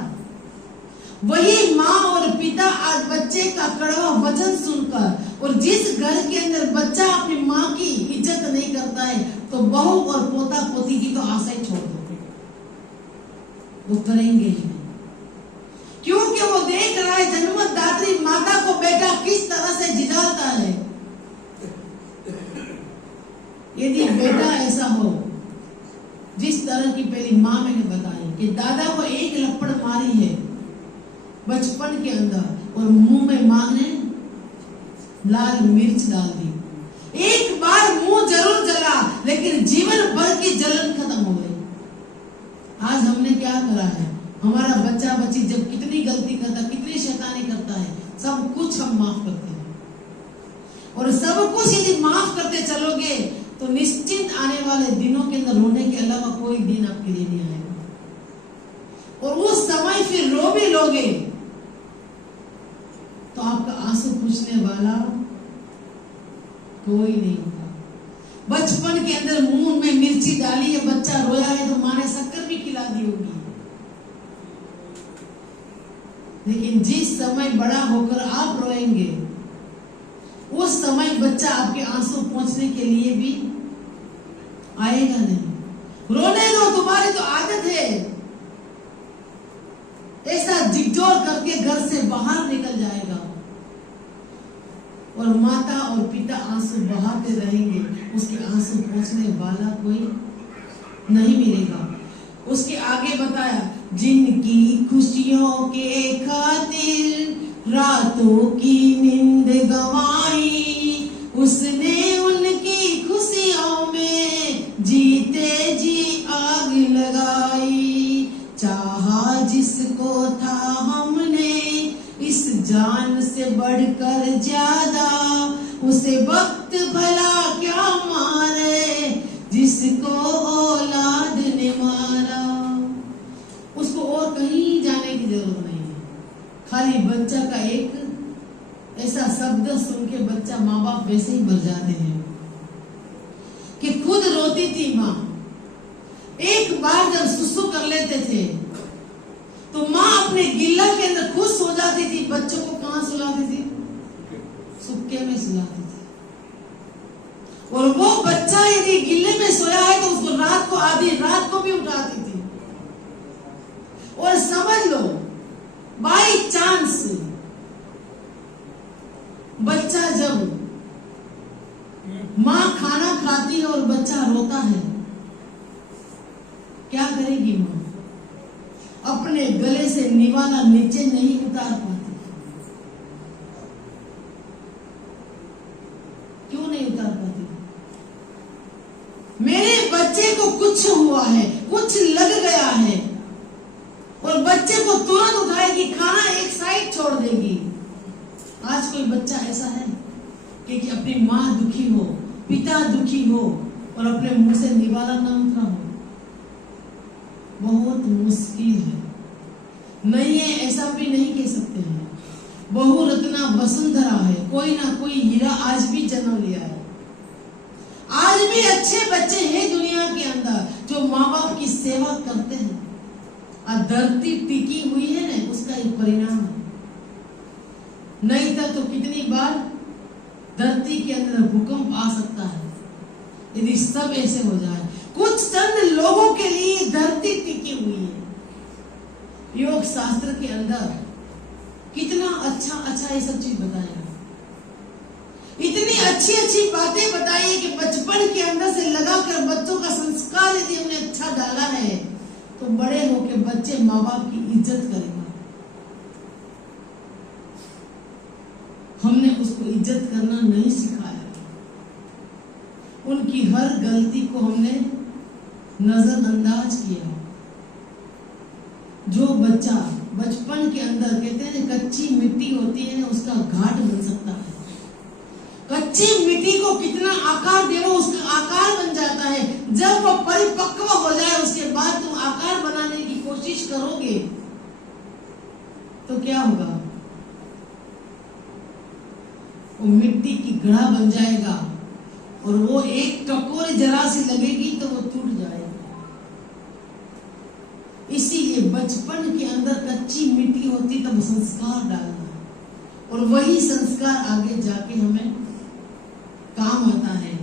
वही माँ और पिता आज बच्चे का कड़वा वचन सुनकर, और जिस घर के अंदर बच्चा अपनी माँ की इज्जत नहीं करता है, तो बहू और पोता पोती की तो आशा ही छोड़ दो, वो करेंगे ही नहीं। क्योंकि वो देख रहा है जन्मदात्री माता को बेटा किस तरह से जिलाता है। यदि बेटा ऐसा हो, जिस तरह की पहली माँ मैंने बताई कि दादा को एक लपड़ मारी है बचपन के अंदर, और मुंह में माँ ने लाल मिर्च डाल दी, एक बार मुंह जरूर जला, लेकिन जीवन भर की जलन खत्म हो गई। आज हमने क्या करा है? हमारा बच्चा बच्ची जब कितनी गलती करता, कितनी शैतानी करता है, सब कुछ हम माफ करते हैं। और सब कुछ यदि माफ करते चलोगे तो निश्चित आने वाले दिनों के अंदर रोने के अलावा कोई दिन आपके लिए नहीं आएगा। और उस समय फिर रो भी लोगे तो आपका आंसू पूछने वाला कोई नहीं होगा। बचपन के अंदर मुंह में मिर्ची डाली है, बच्चा रोया है तो माँ ने शक्कर भी खिला दी होगी, लेकिन जिस समय बड़ा होकर आप रोएंगे, उस समय बच्चा आपके आंसू पोंछने के लिए भी आएगा नहीं। रोने दो, तुम्हारी तो आदत है। ऐसा झिकझोर करके घर से बाहर निकल जाएगा, और माता और पिता आंसू बहाते रहेंगे, उसके आंसू पोंछने वाला कोई नहीं मिलेगा। उसके आगे बताया, जिनकी खुशियों के खातिर रातों की नींद गंवाई, उसने उनकी खुशियों में जीते जी आग लगाई। चाहा जिसको था हमने इस जान से बढ़कर ज्यादा, उसे वक्त भला क्या मारे जिसको औलाद ने मारा। उसको और कहीं जाने की जरूरत नहीं है, खाली बच्चा का एक ऐसा शब्द सुन के बच्चा, माँ बाप वैसे ही मर जाते हैं कि खुद रोती थी माँ। एक बार जब सुसु कर लेते थे तो माँ अपने गिल्ला के अंदर खुश हो जाती थी। बच्चों को कहाँ सुलाती थी? सुक्के में सुलाती थी। और वो बच्चा यदि गिल्ले में सोया है तो उसको रात को आधी रात को भी उठाती थी। और समझ लो, बाई चांस बच्चा जब माँ खाना खाती है और बच्चा रोता है, क्या करेगी माँ? अपने गले से निवाला नीचे नहीं उतार पाती, कुछ हुआ है, कुछ लग गया है, और बच्चे को तुरंत उठाएगी, खाना एक साइड छोड़ देगी। आज कोई बच्चा ऐसा है कि अपनी माँ दुखी हो, पिता दुखी हो और अपने मुंह से निवाला ना उतरा हो? बहुत मुश्किल है। नहीं है ऐसा भी नहीं कह सकते हैं। बहु रत्ना वसुंधरा है, कोई ना कोई हीरा आज भी जन्म लिया है। आज भी अच्छे बच्चे हैं दुनिया के अंदर जो माँ बाप की सेवा करते हैं, और धरती टिकी हुई है ना, उसका एक परिणाम है। नहीं तो कितनी बार धरती के अंदर भूकंप आ सकता है यदि सब ऐसे हो जाए। कुछ चंद लोगों के लिए धरती टिकी हुई है। योग शास्त्र के अंदर कितना अच्छा ये सब चीज बताया, इतनी अच्छी बातें बताई है कि बचपन के अंदर से लगाकर बच्चों का संस्कार यदि हमने अच्छा डाला है तो बड़े होकर बच्चे माँ बाप की इज्जत करेंगे। हमने उसको इज्जत करना नहीं सिखाया, उनकी हर गलती को हमने नजरअंदाज किया। जो बच्चा बचपन के अंदर कहते हैं कच्ची मिट्टी होती है ना, उसका घाट बन सकता है। कच्ची मिट्टी को कितना आकार दे लो उसका आकार बन जाता है। जब वो परिपक्व हो जाए उसके बाद तुम आकार बनाने की कोशिश करोगे तो क्या होगा? वो मिट्टी की घड़ा बन जाएगा और वो एक टकोरी जरा सी लगेगी तो वो टूट जाएगा। इसीलिए बचपन के अंदर कच्ची मिट्टी होती तब संस्कार डालना, और वही संस्कार आगे जाके हमें काम आता है।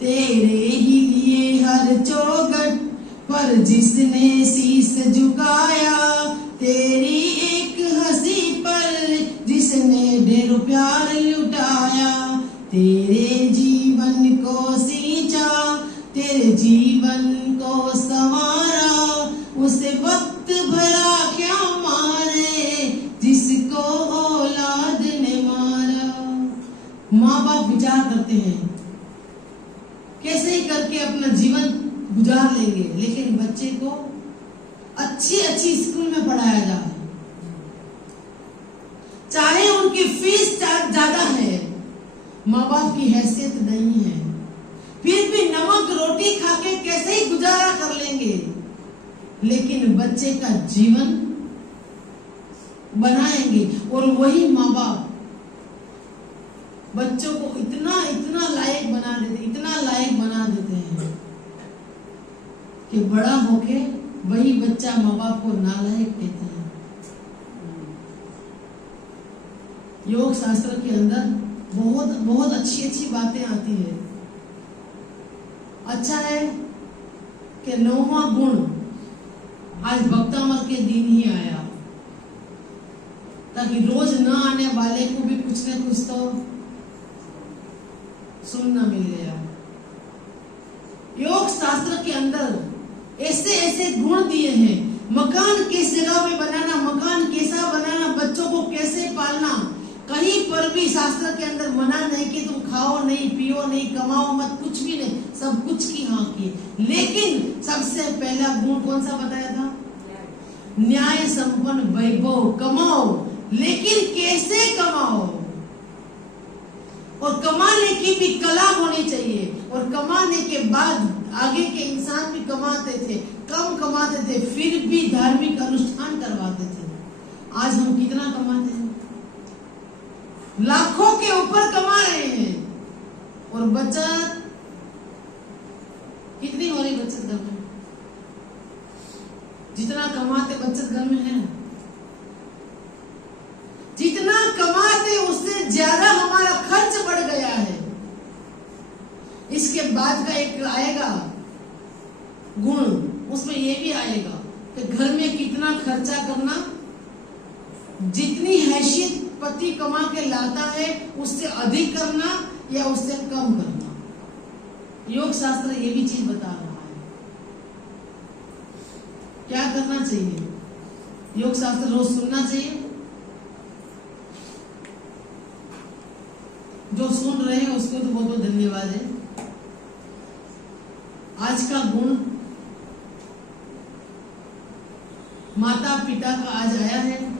तेरे ही लिए हर चौखट पर जिसने शीश झुकाया, तेरी एक हंसी पर जिसने ढेरों प्यार लुटाया, तेरे जीवन को सींचा, तेरे जीवन को संवारा, उसे वक्त भरा क्या मारे जिसको औलाद ने मारा। माँ बाप विचार करते हैं कैसे ही करके अपना जीवन गुजार लेंगे, लेकिन बच्चे को अच्छी स्कूल में पढ़ाया जाए, चाहे उनकी फीस ज्यादा है, माँ बाप की हैसियत नहीं है, फिर भी नमक रोटी खाके कैसे ही गुजारा कर लेंगे, लेकिन बच्चे का जीवन बनाएंगे। और वही माँ बाप बच्चों को इतना लायक बना देते हैं कि बड़ा होके वही बच्चा माँ बाप को नालायक कहता है। योग शास्त्र के अंदर बहुत अच्छी बातें आती है। अच्छा है कि 9वां गुण आज भक्तामर के दिन ही आया, ताकि रोज न आने वाले को भी कुछ न कुछ तो सुनना मिल गया। योग शास्त्र के अंदर ऐसे गुण दिए हैं। मकान किस जगह पे बनाना, मकान कैसा बनाना, बच्चों को कैसे पालना, कहीं पर भी शास्त्र के अंदर मना नहीं कि तुम खाओ नहीं, पियो नहीं, कमाओ मत, कुछ भी नहीं, सब कुछ की हाँ की। लेकिन सबसे पहला गुण कौन सा बताया था? न्याय संपन्न वैभव, कमाओ, लेकिन कैसे कमाओ, और कमाने की भी कला होनी चाहिए। और कमाने के बाद आगे के इंसान भी कमाते थे, कम कमाते थे, फिर भी धार्मिक अनुष्ठान करवाते थे। आज हम कितना कमाते हैं? लाखों के ऊपर कमा रहे हैं, और बचत कितनी हो रही? बचत घर में जितना कमाते बचत घर में है, जितना कमाते उससे ज्यादा हमारा खर्च बढ़ गया है। इसके बाद का एक आएगा गुण, उसमें ये भी आएगा कि घर में कितना खर्चा करना, जितनी हैसियत पति कमा के लाता है उससे अधिक करना या उससे कम करना। योग शास्त्र ये भी चीज बता रहा है। क्या करना चाहिए? योग शास्त्र रोज सुनना चाहिए। जो सुन रहे हैं उसको तो बहुत बहुत धन्यवाद है। आज का गुण माता पिता का आज आया है।